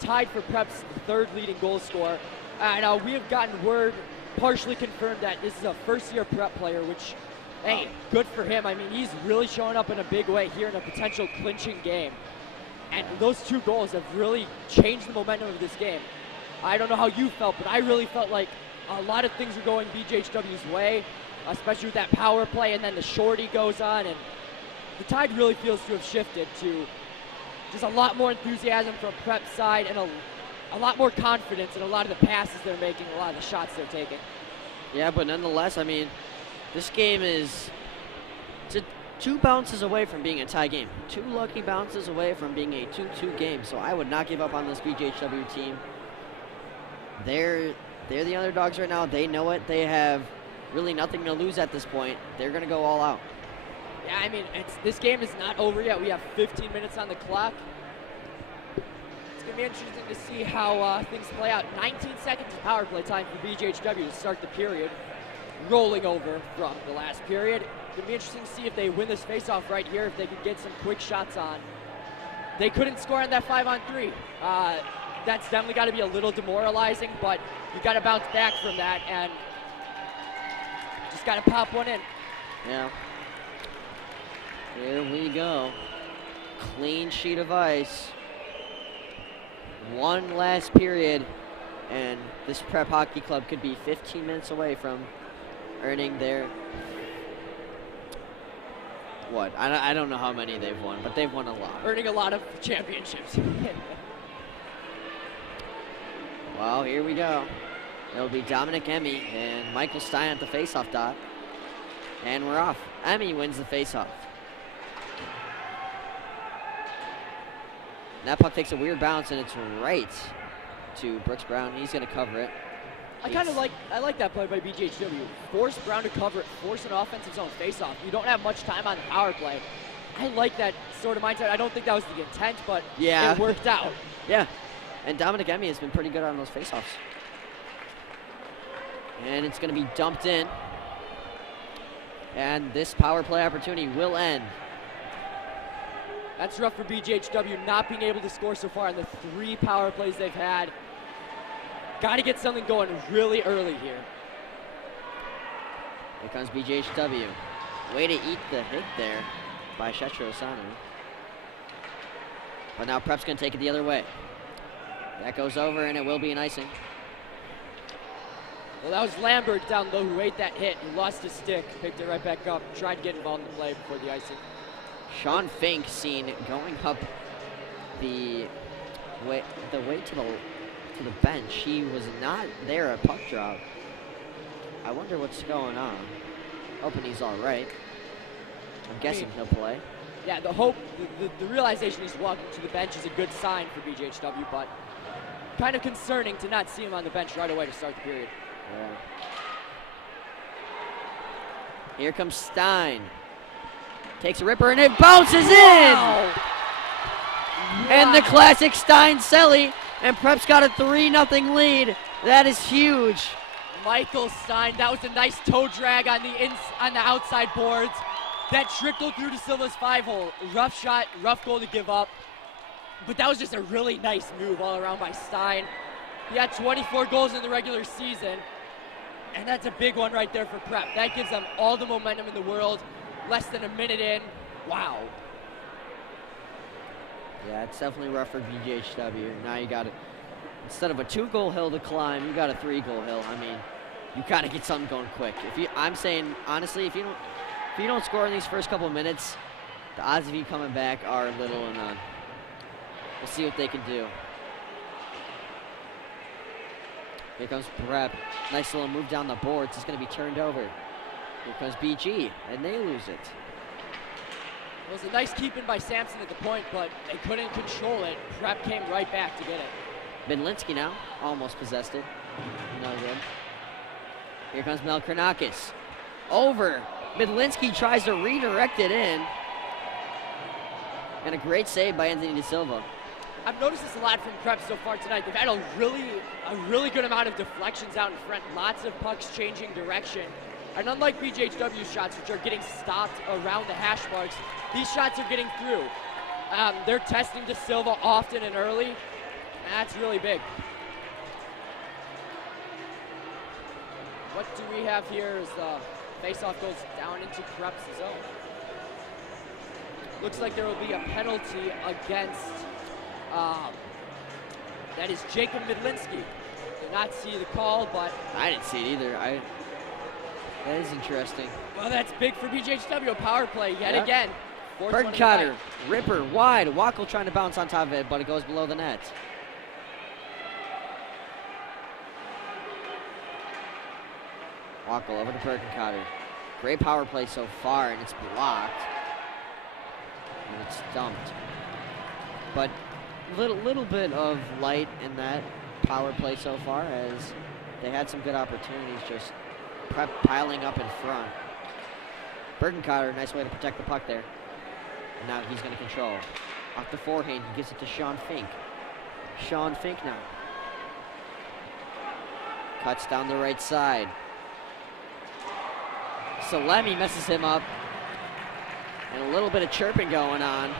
tied for Prep's third leading goal scorer. And we have gotten word, partially confirmed, that this is a first-year Prep player, which, hey, good for him. I mean, he's really showing up in a big way here in a potential clinching game. And those 2 goals have really changed the momentum of this game. I don't know how you felt, but I really felt like a lot of things were going BGHW's way, especially with that power play, and then the shorty goes on, and the tide really feels to have shifted to just a lot more enthusiasm from Prep's side and a lot more confidence in a lot of the passes they're making, a lot of the shots they're taking. Yeah, but nonetheless, I mean, this game is 2 bounces away from being a tie game. 2 lucky bounces away from being a 2-2 game. So I would not give up on this BGHW team. They're the underdogs right now. They know it. They have really nothing to lose at this point. They're going to go all out. Yeah, I mean, this game is not over yet. We have 15 minutes on the clock. It's going to be interesting to see how things play out. 19 seconds of power play time for BGHW to start the period, rolling over from the last period. It's going to be interesting to see if they win this faceoff right here, if they could get some quick shots on. They couldn't score on that 5-on-3. That's definitely got to be a little demoralizing, but you got to bounce back from that and just got to pop one in. Yeah. Here we go. Clean sheet of ice. One last period, and this Prep Hockey Club could be 15 minutes away from earning their, what? I don't know how many they've won, but they've won a lot. Earning a lot of championships. Well, here we go. It'll be Dominic Emmy and Michael Stein at the faceoff dot. And we're off. Emmy wins the faceoff. That puck takes a weird bounce, and it's right to Brooks Brown. He's going to cover it. I like that play by BGHW. Force Brown to cover it, force an offensive zone faceoff. You don't have much time on the power play. I like that sort of mindset. I don't think that was the intent, but yeah, it worked out. Yeah, and Dominic Emmy has been pretty good on those faceoffs. And it's going to be dumped in. And this power play opportunity will end. That's rough for BGHW, not being able to score so far in the 3 power plays they've had. Got to get something going really early here. Here comes BGHW. Way to eat the hit there by Shetro Osanu. But now Prep's going to take it the other way. That goes over, and it will be an icing. Well, that was Lambert down low who ate that hit. He lost his stick, picked it right back up, tried to get involved in the play before the icing. Sean Fink seen going up the way to the bench. He was not there at puck drop. I wonder what's going on. Hoping he's all right. I'm guessing he'll play. Yeah, the realization he's walking to the bench is a good sign for BGHW, but kind of concerning to not see him on the bench right away to start the period. Yeah. Here comes Stein. Takes a ripper and it bounces in! Wow. And the classic Stein-Selly, and Prep's got a 3-0 lead. That is huge. Michael Stein, that was a nice toe drag on the outside boards. That trickled through to Silva's 5-hole. Rough shot, rough goal to give up. But that was just a really nice move all around by Stein. He had 24 goals in the regular season, and that's a big one right there for Prep. That gives them all the momentum in the world. Less than a minute in. Wow. Yeah, it's definitely rough for BGHW. Now you got it. Instead of a 2-goal hill to climb, you got a 3-goal hill. I mean, you got to get something going quick. I'm saying honestly, if you don't score in these first couple of minutes, the odds of you coming back are little and none. We'll see what they can do. Here comes Prep. Nice little move down the boards. It's going to be turned over. Here comes BG, and they lose it. It was a nice keeping by Sampson at the point, but they couldn't control it. Prep came right back to get it. Midlinski now, almost possessed it. No good. Here comes Mel Kranakis. Over. Midlinski tries to redirect it in. And a great save by Anthony De Silva. I've noticed this a lot from Prep so far tonight. They've had a really good amount of deflections out in front. Lots of pucks changing direction. And unlike BGHW shots, which are getting stopped around the hash marks, these shots are getting through. They're testing De Silva often and early. That's really big. What do we have here as the faceoff goes down into Prep's zone? Looks like there will be a penalty against, that is Jacob Midlinski. Did not see the call, but I didn't see it either. That is interesting. Well, that's big for BGHW. Power play yet again. Burton Cotter, Ripper, wide. Wackel trying to bounce on top of it, but it goes below the net. Wackel over to Burton Cotter. Great power play so far, and it's blocked. And it's dumped. But little bit of light in that power play so far, as they had some good opportunities, just Prep piling up in front. Burton Cotter, nice way to protect the puck there. And now he's going to control. Off the forehand, he gives it to Sean Fink. Sean Fink now. Cuts down the right side. Salemi messes him up. And a little bit of chirping going on.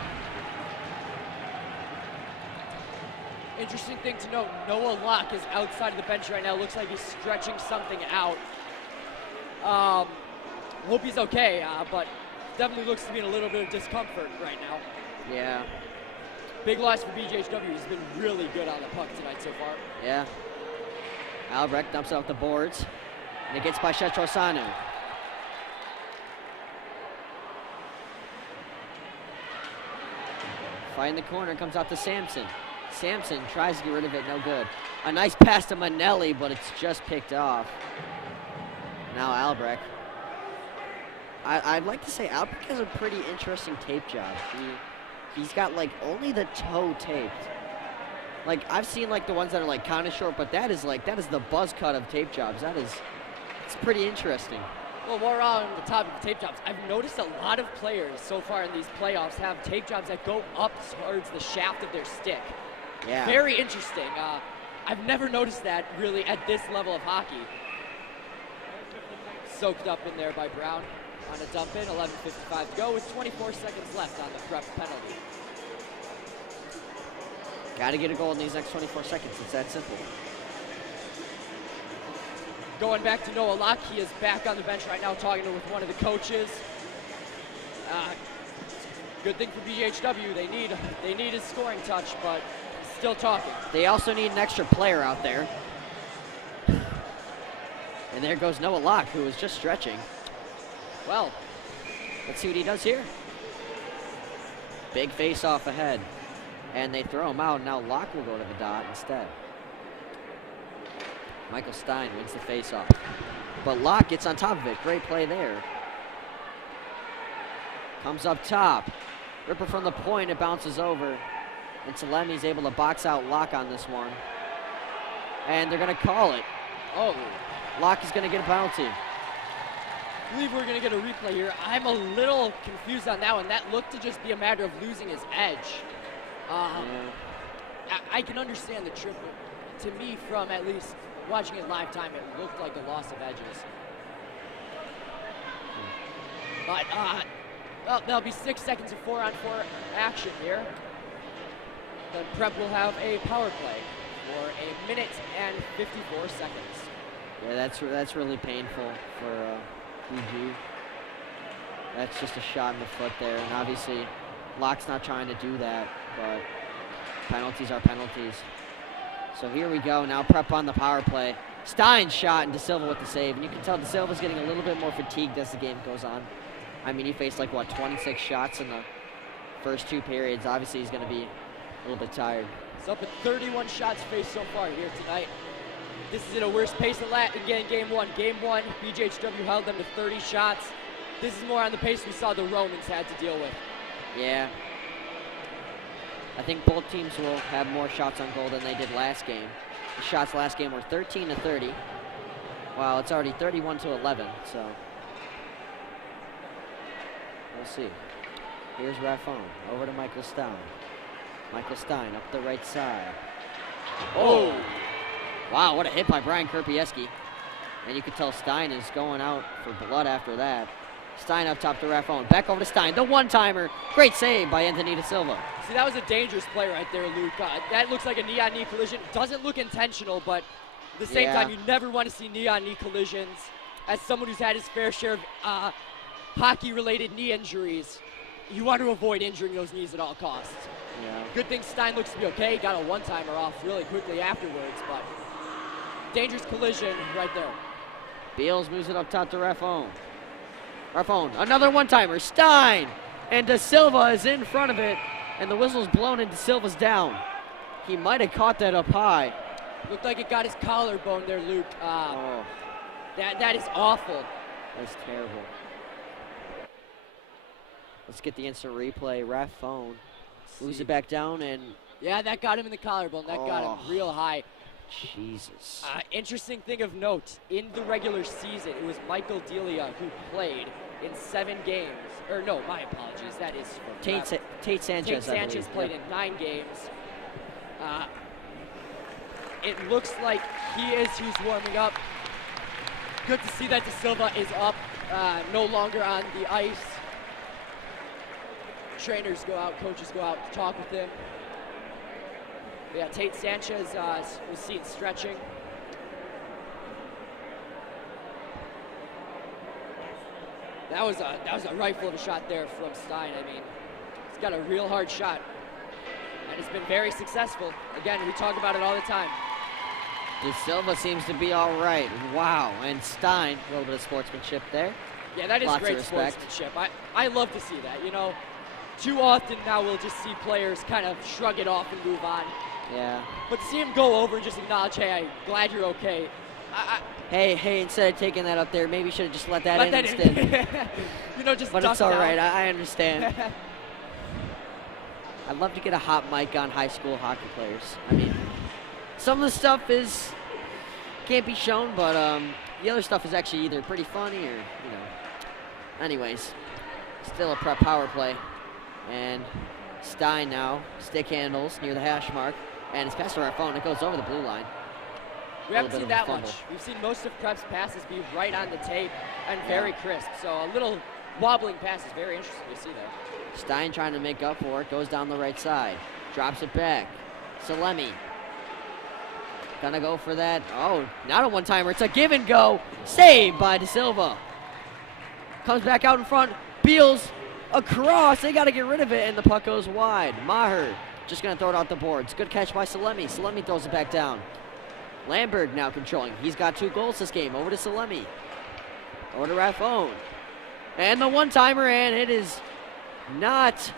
Interesting thing to note, Noah Locke is outside of the bench right now. Looks like he's stretching something out. Hope he's okay, but definitely looks to be in a little bit of discomfort right now. Yeah. Big loss for BGHW. He's been really good on the puck tonight so far. Yeah. Albrecht dumps it off the boards, and it gets by Shetrosanu. Fight in the corner, comes out to Sampson. Sampson tries to get rid of it, no good. A nice pass to Manelli, but it's just picked off. Now Albrecht. I'd like to say Albrecht has a pretty interesting tape job. He's got like only the toe taped. Like I've seen like the ones that are like kind of short, but that is the buzz cut of tape jobs. It's pretty interesting. Well, while we're on the topic of tape jobs, I've noticed a lot of players so far in these playoffs have tape jobs that go up towards the shaft of their stick. Yeah. Very interesting. I've never noticed that really at this level of hockey. Soaked up in there by Brown on a dump in, 11:55 to go with 24 seconds left on the Prep penalty. Got to get a goal in these next 24 seconds. It's that simple. Going back to Noah Locke, he is back on the bench right now talking with one of the coaches. Good thing for BGHW. They need his scoring touch, but still talking. They also need an extra player out there. And there goes Noah Locke, who was just stretching. Well, let's see what he does here. Big face off ahead. And they throw him out, and now Locke will go to the dot instead. Michael Stein wins the face-off. But Locke gets on top of it. Great play there. Comes up top. Ripper from the point, it bounces over. And Salemi's able to box out Locke on this one. And they're going to call it. Oh, Locke is going to get a penalty. I believe we're going to get a replay here. I'm a little confused on that one. That looked to just be a matter of losing his edge. I can understand the trip. To me, from at least watching it live time, it looked like a loss of edges. But well, there'll be 6 seconds of 4-on-4 action here. Then Prep will have a power play for 1 minute and 54 seconds. Yeah, that's really painful for BG. That's just a shot in the foot there, and obviously Locke's not trying to do that, but penalties are penalties. So here we go, now Prep on the power play. Stein's shot and De Silva with the save, and you can tell De Silva's getting a little bit more fatigued as the game goes on. I mean, he faced like, what, 26 shots in the first 2 periods. Obviously, he's going to be a little bit tired. He's up at 31 shots faced so far here tonight. This is at a worse pace than game 1. Game 1, BGHW held them to 30 shots. This is more on the pace we saw the Romans had to deal with. Yeah. I think both teams will have more shots on goal than they did last game. The shots last game were 13 to 30. Wow, it's already 31 to 11, so we'll see. Here's Raffone, over to Michael Stein. Michael Stein up the right side. Oh! Wow, what a hit by Brian Kerpieski. And you can tell Stein is going out for blood after that. Stein up top to Raffone. Back over to Stein. The one-timer. Great save by Anthony De Silva. See, that was a dangerous play right there, Luke. That looks like a knee-on-knee collision. Doesn't look intentional, but at the same time, you never want to see knee-on-knee collisions. As someone who's had his fair share of hockey-related knee injuries, you want to avoid injuring those knees at all costs. Yeah. Good thing Stein looks to be okay. Got a one-timer off really quickly afterwards, but dangerous collision right there. Beals moves it up top to Raffone. Raffone, another one-timer. Stein! And De Silva is in front of it, and the whistle's blown and De Silva's down. He might have caught that up high. Looked like it got his collarbone there, Luke. That is awful. That's terrible. Let's get the instant replay. Raffone moves it back down, and yeah, that got him in the collarbone. That got him real high. Jesus. Interesting thing of note, in the regular season, it was Michael Delia who played in 7 games. Or no, my apologies, that is for Tate Sanchez, Tate Sanchez played in 9 games. It looks like he's warming up. Good to see that De Silva is up, no longer on the ice. Trainers go out, coaches go out to talk with him. Yeah, Tate Sanchez was seen stretching. That was a rifle of a shot there from Stein. I mean, he's got a real hard shot, and it's been very successful. Again, we talk about it all the time. De Silva seems to be all right. Wow, and Stein, a little bit of sportsmanship there. Yeah, that is great sportsmanship. I love to see that. You know, too often now we'll just see players kind of shrug it off and move on. Yeah. But to see him go over and just acknowledge, hey, I'm glad you're okay. Hey, instead of taking that up there, maybe you should have just let that in instead. You know, just but duck it's all down. right. I understand. I'd love to get a hot mic on high school hockey players. I mean, some of the stuff can't be shown, but the other stuff is actually either pretty funny or, you know. Anyways, still a Prep power play. And Stein now, stick handles near the hash mark. And it's passed to our phone. It goes over the blue line. We haven't seen that much. We've seen most of Prep's passes be right on the tape and very crisp. So a little wobbling pass is very interesting to see there. Stein trying to make up for it. Goes down the right side. Drops it back. Salemi. Gonna go for that. Oh, not a one-timer. It's a give and go. Saved by De Silva. Comes back out in front. Beals across. They got to get rid of it, and the puck goes wide. Maher just going to throw it out the boards. Good catch by Salemi. Salemi throws it back down. Lamberg now controlling. He's got 2 goals this game. Over to Salemi. Over to Raffone. And the one-timer, and it is not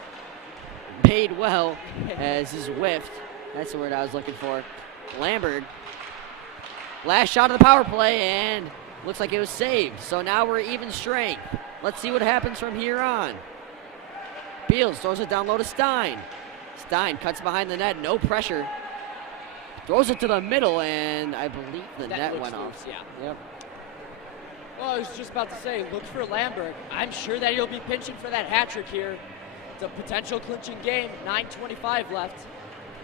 made well as is whiffed. That's the word I was looking for. Lamberg. Last shot of the power play, and looks like it was saved. So now we're even strength. Let's see what happens from here on. Beals throws it down low to Stein. Stein cuts behind the net, no pressure. Throws it to the middle, and I believe the net went off. Yeah. Yep. Well, I was just about to say, look for Lamberg. I'm sure that he'll be pinching for that hat trick here. It's a potential clinching game, 9:25 left.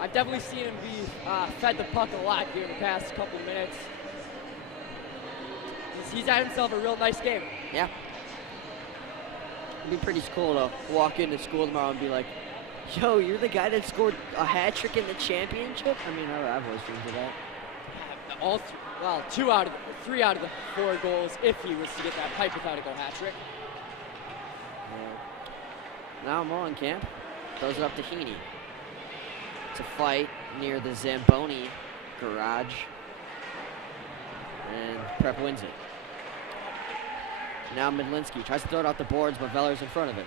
I've definitely seen him be fed the puck a lot here in the past couple minutes. He's had himself a real nice game. Yeah. It'd be pretty cool to walk into school tomorrow and be like, Yo, you're the guy that scored a hat trick in the championship? I mean, I've always dreamed of that. Well, 3 out of the 4 goals if he was to get that hypothetical hat trick. Now Molenkamp throws it up to Heaney. It's a fight near the Zamboni garage. And Prep wins it. Now Midlinski tries to throw it off the boards, but Veller's in front of it.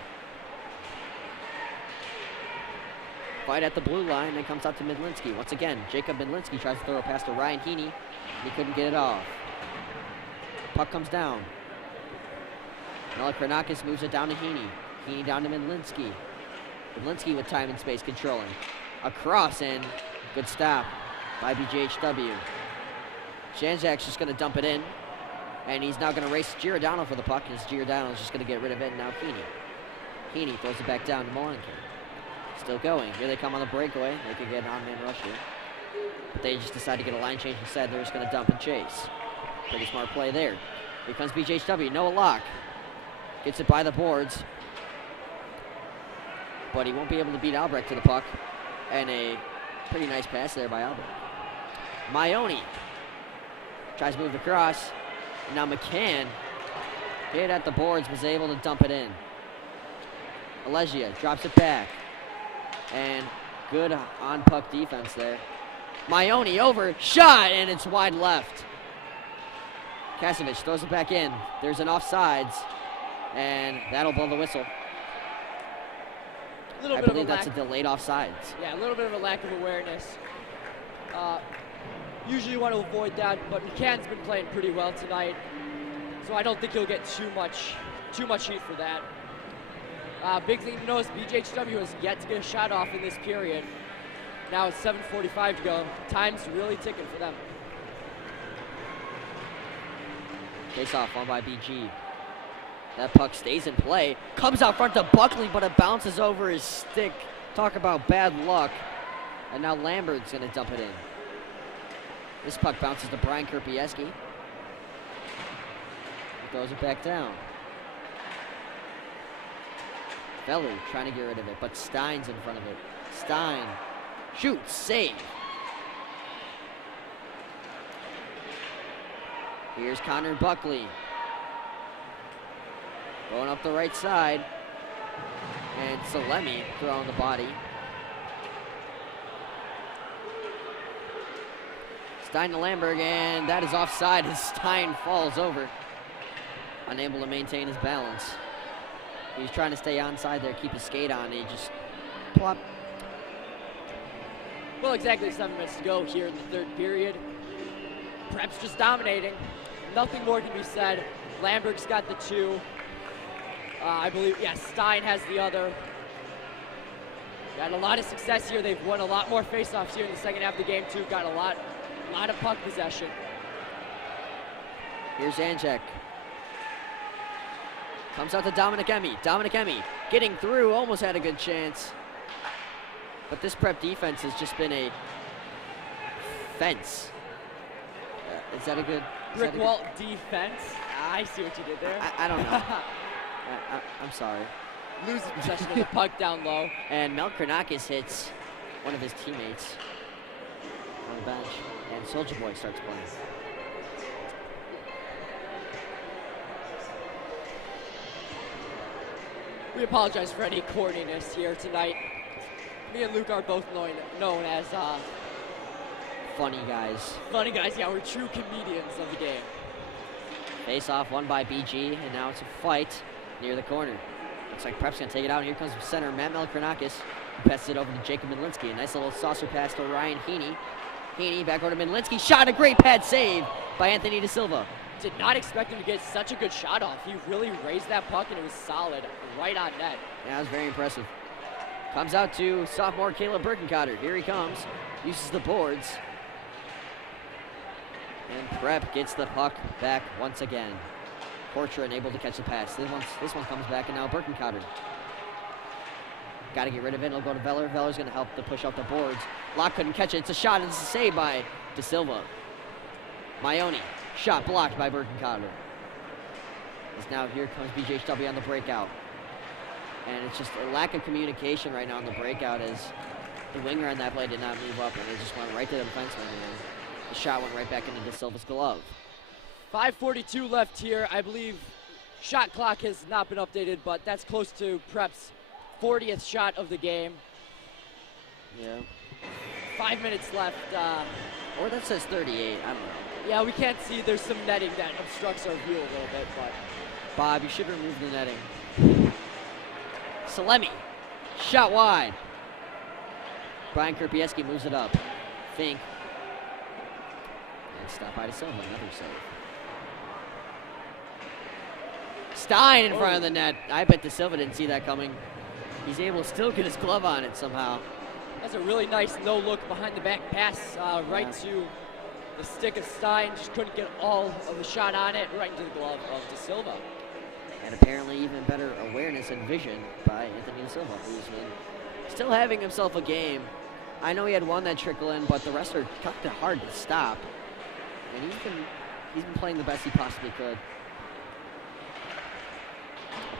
Fight at the blue line, then comes out to Midlinski. Once again, Jacob Midlinski tries to throw it past to Ryan Heaney, and he couldn't get it off. Puck comes down. Melikranakis moves it down to Heaney. Heaney down to Midlinski. Midlinski with time and space controlling. Across, and good stop by BGHW. Janjak's just going to dump it in, and he's now going to race Giordano for the puck, and Giordano's just going to get rid of it, and now Heaney. Heaney throws it back down to Molenkamp. Still going. Here they come on the breakaway. They could get an on-man rush here. But they just decide to get a line change instead. They're just going to dump and chase. Pretty smart play there. Here comes BGHW. Noah Locke gets it by the boards. But he won't be able to beat Albrecht to the puck. And a pretty nice pass there by Albrecht. Maione tries to move across. And now McCann hit at the boards, was able to dump it in. Alegia drops it back. And good on-puck defense there. Maione over, shot, and it's wide left. Kasevich throws it back in. There's an offsides, and that'll blow the whistle. I believe that's a delayed offsides. Yeah, a little bit of a lack of awareness. Usually you want to avoid that, but McCann's been playing pretty well tonight, so I don't think he'll get too much heat for that. Big thing to notice, BGHW has yet to get a shot off in this period. Now it's 7:45 to go. Time's really ticking for them. Face off on by BG. That puck stays in play. Comes out front to Buckley, but it bounces over his stick. Talk about bad luck. And now Lambert's going to dump it in. This puck bounces to Brian Kerpieski. He throws it back down. Feller trying to get rid of it, but Stein's in front of it. Stein shoots, save. Here's Connor Buckley. Going up the right side. And Salemi throwing the body. Stein to Lamberg, and that is offside as Stein falls over. Unable to maintain his balance. He's trying to stay onside there, keep his skate on, and he just plop. Well, exactly 7 minutes to go here in the third period. Prep's just dominating. Nothing more can be said. Lamberg's got the 2. I believe, yeah, Stein has the other. Got a lot of success here. They've won a lot more faceoffs here in the second half of the game, too. Got a lot of puck possession. Here's Janjak. Comes out to Dominic Emmy. Dominic Emmy getting through, almost had a good chance. But this Prep defense has just been a fence. Is that a good... Brick wall defense? I see what you did there. I don't know. I'm sorry. Loses possession of the puck down low. And Mel Kranakis hits one of his teammates on the bench. And Soldier Boy starts playing. We apologize for any corniness here tonight. Me and Luke are both known as funny guys. Funny guys, yeah, we're true comedians of the game. Face off won by BG, and now it's a fight near the corner. Looks like Prep's gonna take it out. Here comes center Matt Melkranakis. Passes it over to Jacob Midlinski. A nice little saucer pass to Ryan Heaney. Heaney back over to Midlinski. Shot, a great pad save by Anthony De Silva. Did not expect him to get such a good shot off. He really raised that puck, and it was solid, right on net. Yeah, that was very impressive. Comes out to sophomore Caleb Birkencotter. Here he comes. Uses the boards. And Prep gets the puck back once again. Portra unable to catch the pass. This one comes back, and now Birkencotter. Got to get rid of it. It'll go to Veller. Veller's going to help to push off the boards. Locke couldn't catch it. It's a shot, and it's a save by De Silva. Maione. Shot blocked by Birkencotter. As now here comes BGHW on the breakout. And it's just a lack of communication right now in the breakout as the winger on that play did not move up, and it just went right to the defenseman, and the shot went right back into De Silva's glove. 5:42 left here. I believe shot clock has not been updated, but that's close to Prep's 40th shot of the game. Yeah. 5 minutes left. Or that says 38, I don't know. Yeah, we can't see. There's some netting that obstructs our view a little bit, but. Bob, you should remove the netting. Salemi, shot wide. Brian Krupieski moves it up. Fink. And stopped by De Silva, another save. Stein in front of the net. I bet De Silva didn't see that coming. He's able to still get his glove on it somehow. That's a really nice no-look behind-the-back pass right to the stick of Stein. Just couldn't get all of the shot on it, right into the glove of De Silva. And apparently even better awareness and vision by Anthony De Silva, who's been still having himself a game. I know he had one that trickle in, but the rest are kind of hard to stop. And he's been playing the best he possibly could.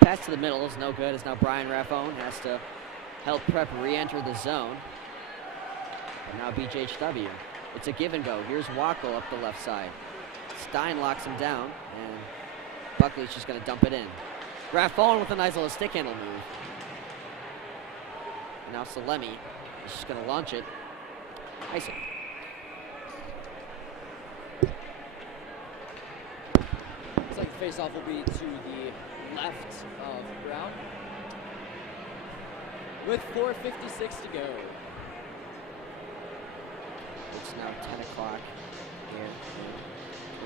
Pass to the middle is no good, as now Brian Raffone has to help Prep re-enter the zone. And now BGHW. It's a give and go. Here's Wackel up the left side. Stein locks him down, and Buckley's just going to dump it in. Raffone with a nice little stick handle move. And now Salemi is just going to launch it. Icing. Looks like the face-off will be to the left of Brown. With 4:56 to go. It's now 10 o'clock here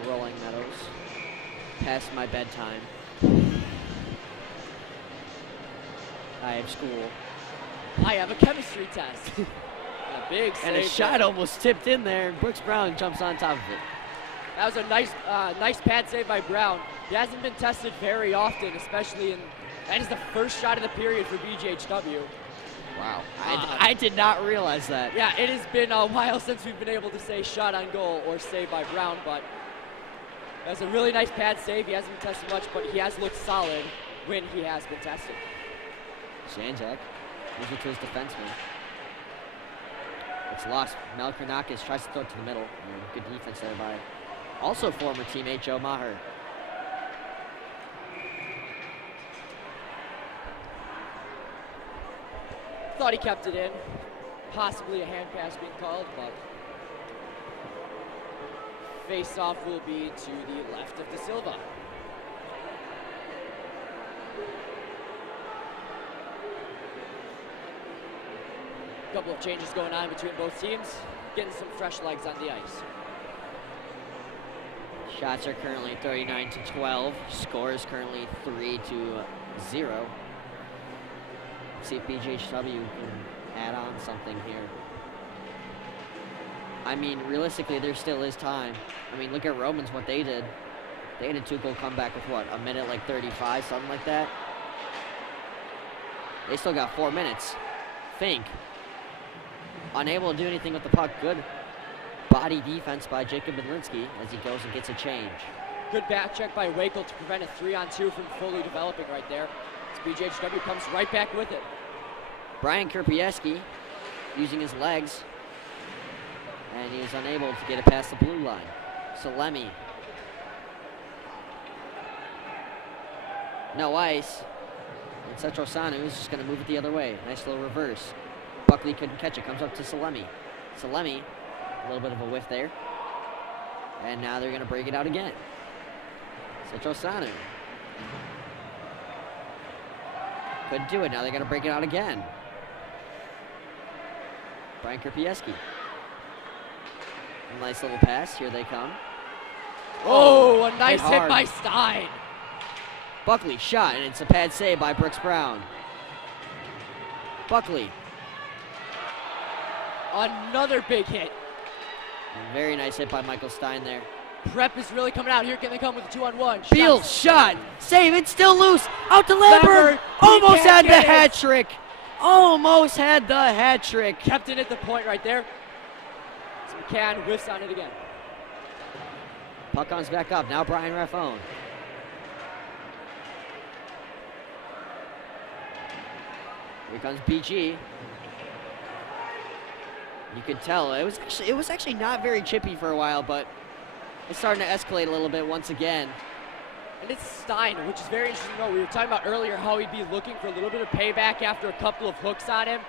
in Rolling Meadows. Past my bedtime. I have school. I have a chemistry test. A big save. And a shot almost tipped in there, and Brooks Brown jumps on top of it. That was a nice pad save by Brown. He hasn't been tested very often, especially in, that is the first shot of the period for BGHW. Wow, I did not realize that. Yeah, it has been a while since we've been able to say shot on goal or save by Brown, but that's a really nice pad save. He hasn't been tested much, but he has looked solid when he has been tested. Janjak moves it to his defenseman. It's lost. Mel Kranakis tries to throw it to the middle. Good defense there by also former teammate Joe Maher. Thought he kept it in. Possibly a hand pass being called, but face-off will be to the left of De Silva. Couple of changes going on between both teams, getting some fresh legs on the ice. Shots are currently 39-12. Score is currently 3-0. See if BGHW can add on something here. I mean, realistically, there still is time. I mean, look at Romans, what they did. They had a 2-goal comeback with what, a minute like 35, something like that? They still got 4 minutes. Fink. Unable to do anything with the puck. Good body defense by Jacob Bedlinski as he goes and gets a change. Good back check by Wakel to prevent a 3-on-2 from fully developing right there. As BGHW comes right back with it. Brian Krupieski using his legs, and he is unable to get it past the blue line. Salemi. No ice. And Setro Sanu is just going to move it the other way. Nice little reverse. Buckley couldn't catch it. Comes up to Salemi. Salemi, a little bit of a whiff there. And now they're going to break it out again. Setro Sanu. Couldn't do it. Now they're going to break it out again. Brian Krupieski. A nice little pass. Here they come. Oh, a nice hit by Stein. Buckley shot, and it's a pad save by Brooks Brown. Buckley. Another big hit. Very nice hit by Michael Stein there. Prep is really coming out here. Can they come with a 2-on-1? Beals shot. Save it. Still loose. Out to Lambert. Almost had the hat trick. Almost had the hat trick. Kept it at the point right there. So McCann whiffs on it again. Puck comes back up. Now Brian Raffone. Here comes BG. You could tell it was actually not very chippy for a while, but it's starting to escalate a little bit once again. And it's Stein, which is very interesting to know. We were talking about earlier how he'd be looking for a little bit of payback after a couple of hooks on him,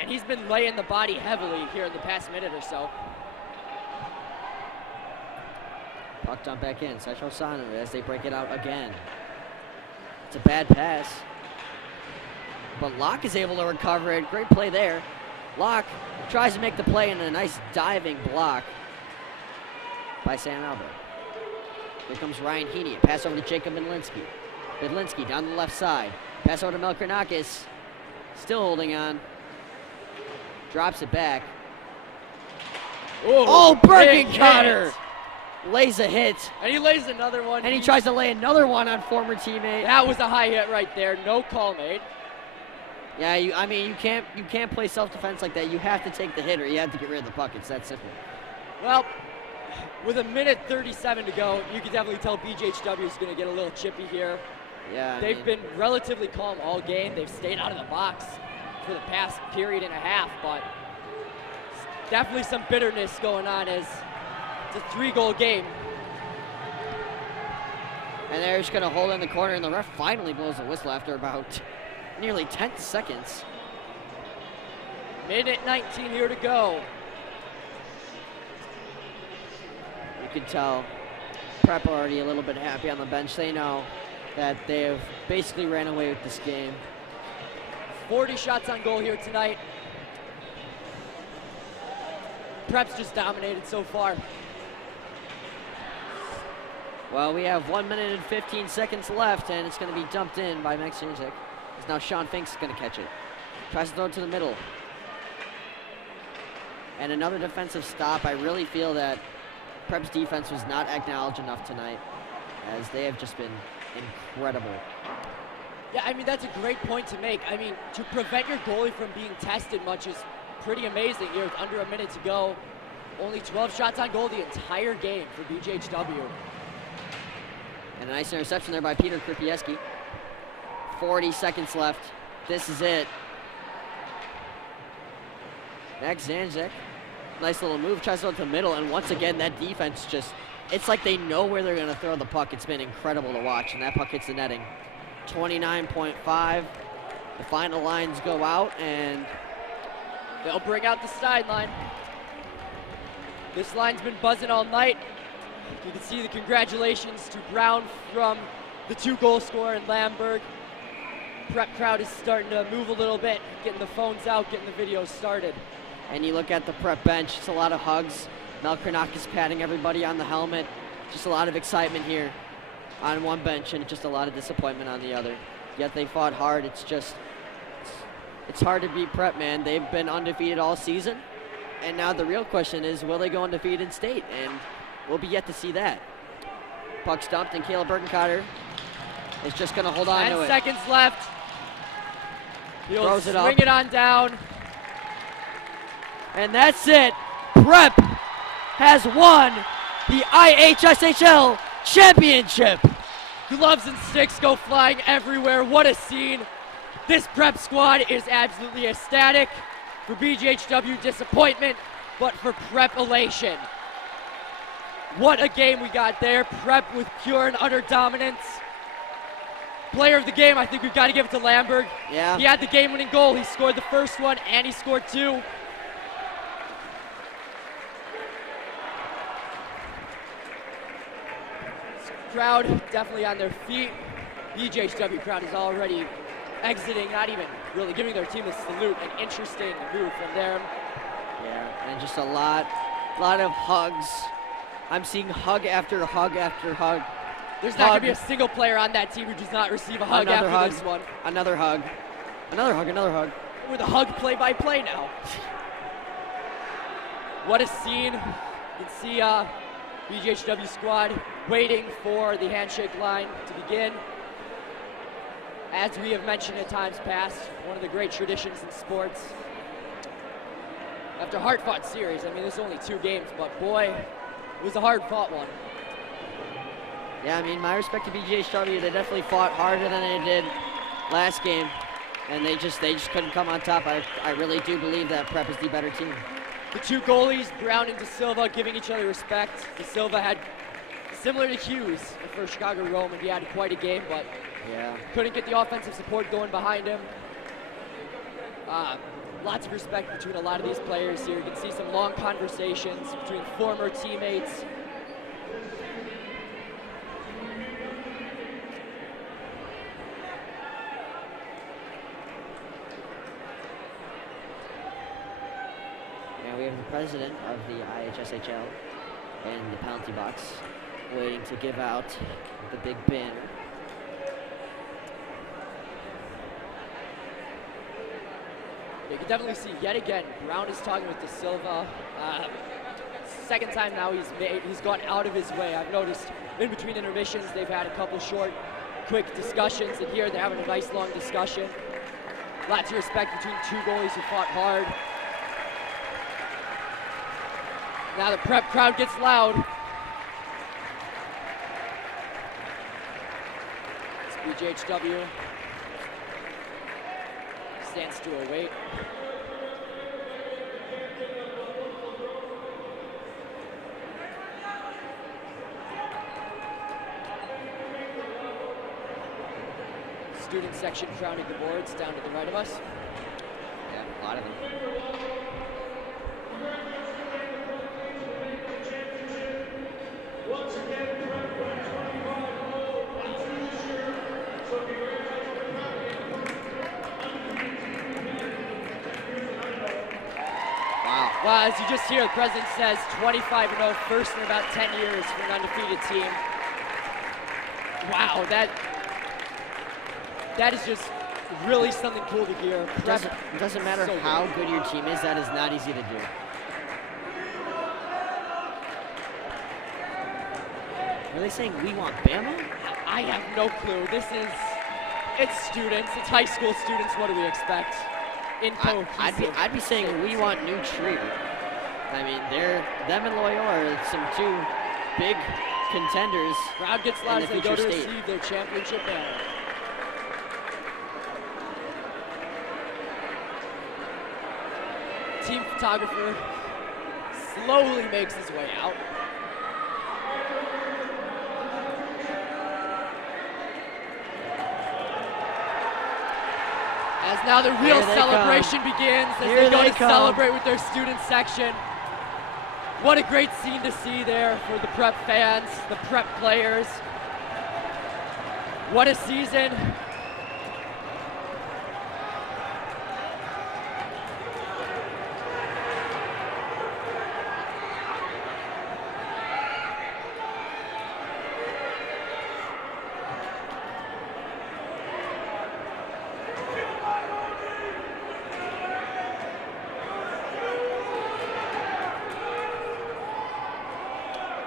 and he's been laying the body heavily here in the past minute or so. Puck dumped back in. Sesho Sano as they break it out again. It's a bad pass. But Locke is able to recover it. Great play there. Locke tries to make the play in a nice diving block by Sam Albert. Here comes Ryan Heaney. A pass over to Jacob Bidlinski. Bidlinski down the left side. Pass over to Melkernakis. Still holding on. Drops it back. Ooh, oh, Bergencotter lays a hit. And he lays another one. And he tries to lay another one on former teammate. That was a high hit right there. No call made. Yeah, you can't play self-defense like that. You have to take the hit or you have to get rid of the puck. It's that simple. Well, with a minute 37 to go, you can definitely tell BGHW is going to get a little chippy here. Yeah, They've been relatively calm all game. They've stayed out of the box for the past period and a half, but definitely some bitterness going on as it's a 3-goal game. And they're just going to hold in the corner, and the ref finally blows the whistle after about nearly 10 seconds. Minute 19 here to go. You can tell Prep already a little bit happy on the bench. They know that they have basically ran away with this game. 40 shots on goal here tonight. Prep's just dominated so far. Well, we have 1 minute and 15 seconds left, and it's going to be dumped in by Max Janczyk. Now Sean Finks is going to catch it. Tries to throw it to the middle. And another defensive stop. I really feel that Prep's defense was not acknowledged enough tonight, as they have just been incredible. Yeah, I mean, that's a great point to make. I mean, to prevent your goalie from being tested much is pretty amazing. Here with under a minute to go. Only 12 shots on goal the entire game for BGHW. And a nice interception there by Peter Kripieski. 40 seconds left. This is it. Max Janczyk. Nice little move. Tries to go to the middle. And once again, that defense just, it's like they know where they're going to throw the puck. It's been incredible to watch. And that puck hits the netting. 29.5. The final lines go out. And they'll bring out the sideline. This line's been buzzing all night. You can see the congratulations to Brown from the 2-goal scorer in Lamberg. Prep crowd is starting to move a little bit, getting the phones out, getting the videos started. And you look at the Prep bench, it's a lot of hugs. Melkernakis patting everybody on the helmet. Just a lot of excitement here on one bench and just a lot of disappointment on the other. Yet they fought hard. It's hard to beat Prep, man. They've been undefeated all season. And now the real question is, will they go undefeated in state? And we'll be yet to see that. Puck's dumped, and Caleb Bergencotter is just going to hold on to it. 10 seconds left. He'll throws it up. swing it on down. And that's it. Prep has won the IHSHL championship. Gloves and sticks go flying everywhere. What a scene. This Prep squad is absolutely ecstatic. For BGHW, disappointment, but for Prep, elation. What a game we got there. Prep with pure and utter dominance. Player of the game, I think we've got to give it to Lamberg. Yeah. He had the game-winning goal. He scored the first one, and he scored 2. Crowd definitely on their feet. BGHW crowd is already exiting, not even really giving their team a salute. An interesting move from them. Yeah, and just a lot of hugs. I'm seeing hug after hug after hug. There's not going to be a single player on that team who does not receive a hug after this one. Another hug. Another hug, another hug. With a hug play-by-play now. What a scene. You can see BGHW squad waiting for the handshake line to begin. As we have mentioned in times past, one of the great traditions in sports. After a hard-fought series, I mean, there's only 2 games, but boy, it was a hard-fought one. Yeah, I mean, my respect to BGHW, they definitely fought harder than they did last game. And they just couldn't come on top. I really do believe that Prep is the better team. The two goalies, Brown and De Silva, giving each other respect. De Silva had, similar to Hughes for Chicago Roman, he had quite a game, but yeah, couldn't get the offensive support going behind him. Lots of respect between a lot of these players here. You can see some long conversations between former teammates. And we have the president of the IHSHL in the penalty box waiting to give out the big banner. You can definitely see yet again, Brown is talking with De Silva. Second time now he's gone out of his way. I've noticed in between intermissions they've had a couple short, quick discussions, and here they're having a nice long discussion. Lots of respect between two goalies who fought hard. Now the Prep crowd gets loud. It's BGHW. Stands to await. Student section crowding the boards down to the right of us. Yeah, a lot of them. Well, as you just hear, the president says 25-0, first in about 10 years for an undefeated team. Wow, that is just really something cool to hear. It doesn't matter so how good. good your team is, that is not easy to do. Are they saying we want Bama? I have no clue. It's students, it's high school students, what do we expect? I'd be saying we want New Trier. I mean, them and Loyola are some two big contenders. Crowd gets loud as they go to state. receive their championship banner. Team photographer slowly makes his way out. As now the real celebration begins as they go to celebrate with their student section. What a great scene to see there for the Prep fans, the Prep players. What a season.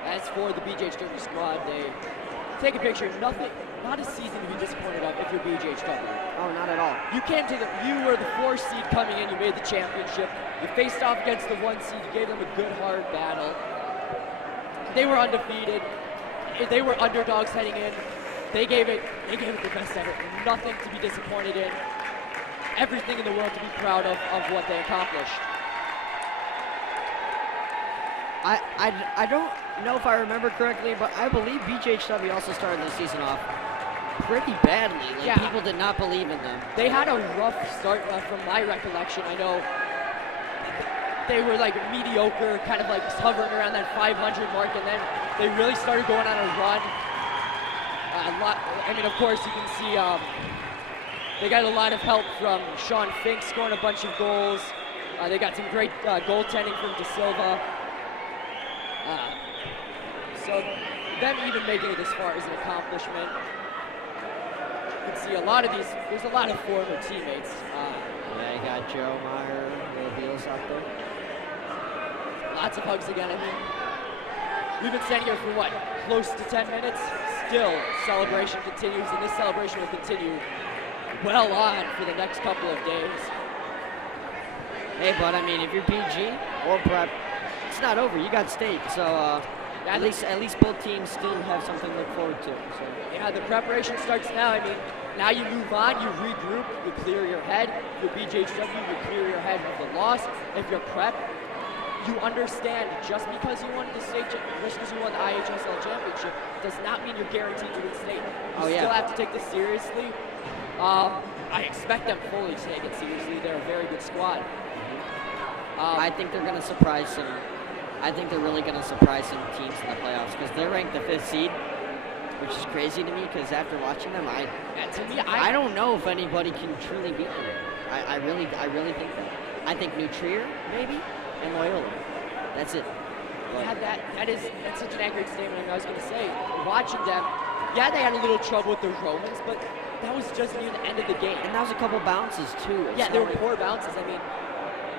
As for the BGHW squad, they take a picture. Not a season to be disappointed of if you're BGHW. Oh, not at all. You were the 4 seed coming in. You made the championship. You faced off against the 1 seed. You gave them a good hard battle. They were undefeated. They were underdogs heading in. They gave it the best effort. Nothing to be disappointed in. Everything in the world to be proud of what they accomplished. I don't know if I remember correctly, but I believe BGHW also started the season off pretty badly. Like, yeah. People did not believe in them. They had a rough start from my recollection. I know they were like mediocre, kind of like hovering around that 500 mark, and then they really started going on a run. I mean, of course, you can see they got a lot of help from Sean Fink scoring a bunch of goals. They got some great goaltending from De Silva. So them even making it this far is an accomplishment. You can see a lot of these, there's a lot of former teammates. Yeah, you got Joe Meyer, Will Beals out there. Lots of hugs again. I mean, we've been standing here for what, close to 10 minutes? Still, celebration continues, and this celebration will continue well on for the next couple of days. Hey, but I mean, if you're PG or Prep, it's not over. You got state, so at least both teams still have something to look forward to. So. Yeah, the preparation starts now. I mean, Now you move on, you regroup, you clear your head. If you're BGHW, you clear your head of the loss. If you're prep, you understand just because you won the state, just because you won the IHSL championship, does not mean you're guaranteed to win state. You still have to take this seriously. I expect them fully to take it seriously. They're a very good squad. I think they're going to surprise some. I think they're really going to surprise some teams in the playoffs because they're ranked the 5th seed, which is crazy to me because after watching them, I don't know if anybody can truly beat them. I really think that. I think New Trier maybe and Loyola. That's it. Yeah, that's such an accurate statement. I was going to say, watching them, yeah, they had a little trouble with their Romans, but that was just near the end of the game. And that was a couple bounces too. Yeah, there were poor bounces. I mean,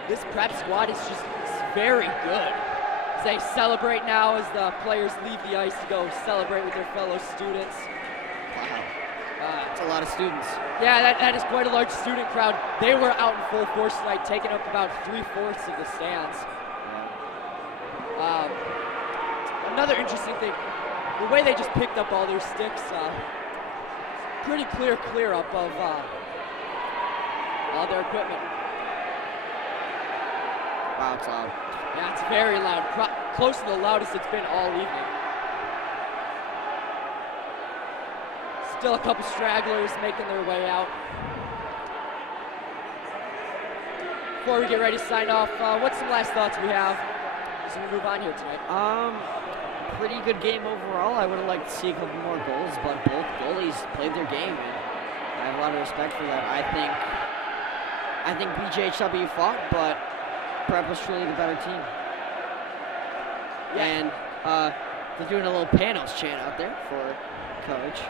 this prep squad is just very good. They celebrate now as the players leave the ice to go celebrate with their fellow students. Wow. That's a lot of students. Yeah, that is quite a large student crowd. They were out in full force tonight, taking up about 3/4 of the stands. Another interesting thing, the way they just picked up all their sticks, pretty clear up of all their equipment. Wow, it's loud. Yeah, it's very loud, close to the loudest it's been all evening. Still a couple stragglers making their way out. Before we get ready to sign off, what's some last thoughts we have as we move on here tonight? Pretty good game overall. I would have liked to see a couple more goals, but both goalies played their game, and I have a lot of respect for that. I think BGHW fought, but Prep was truly the better team. Yeah. And they're doing a little Panos chant out there for Coach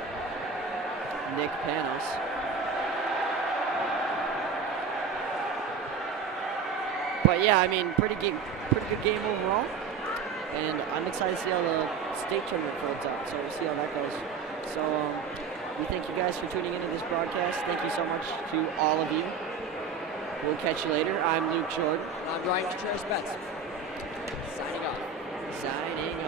Nick Panos. But yeah, I mean, pretty good game overall. And I'm excited to see how the state tournament folds out. So we'll see how that goes. So we thank you guys for tuning into this broadcast. Thank you so much to all of you. We'll catch you later. I'm Luke Jorden. I'm Contreras-Betz. Signing off. Signing off.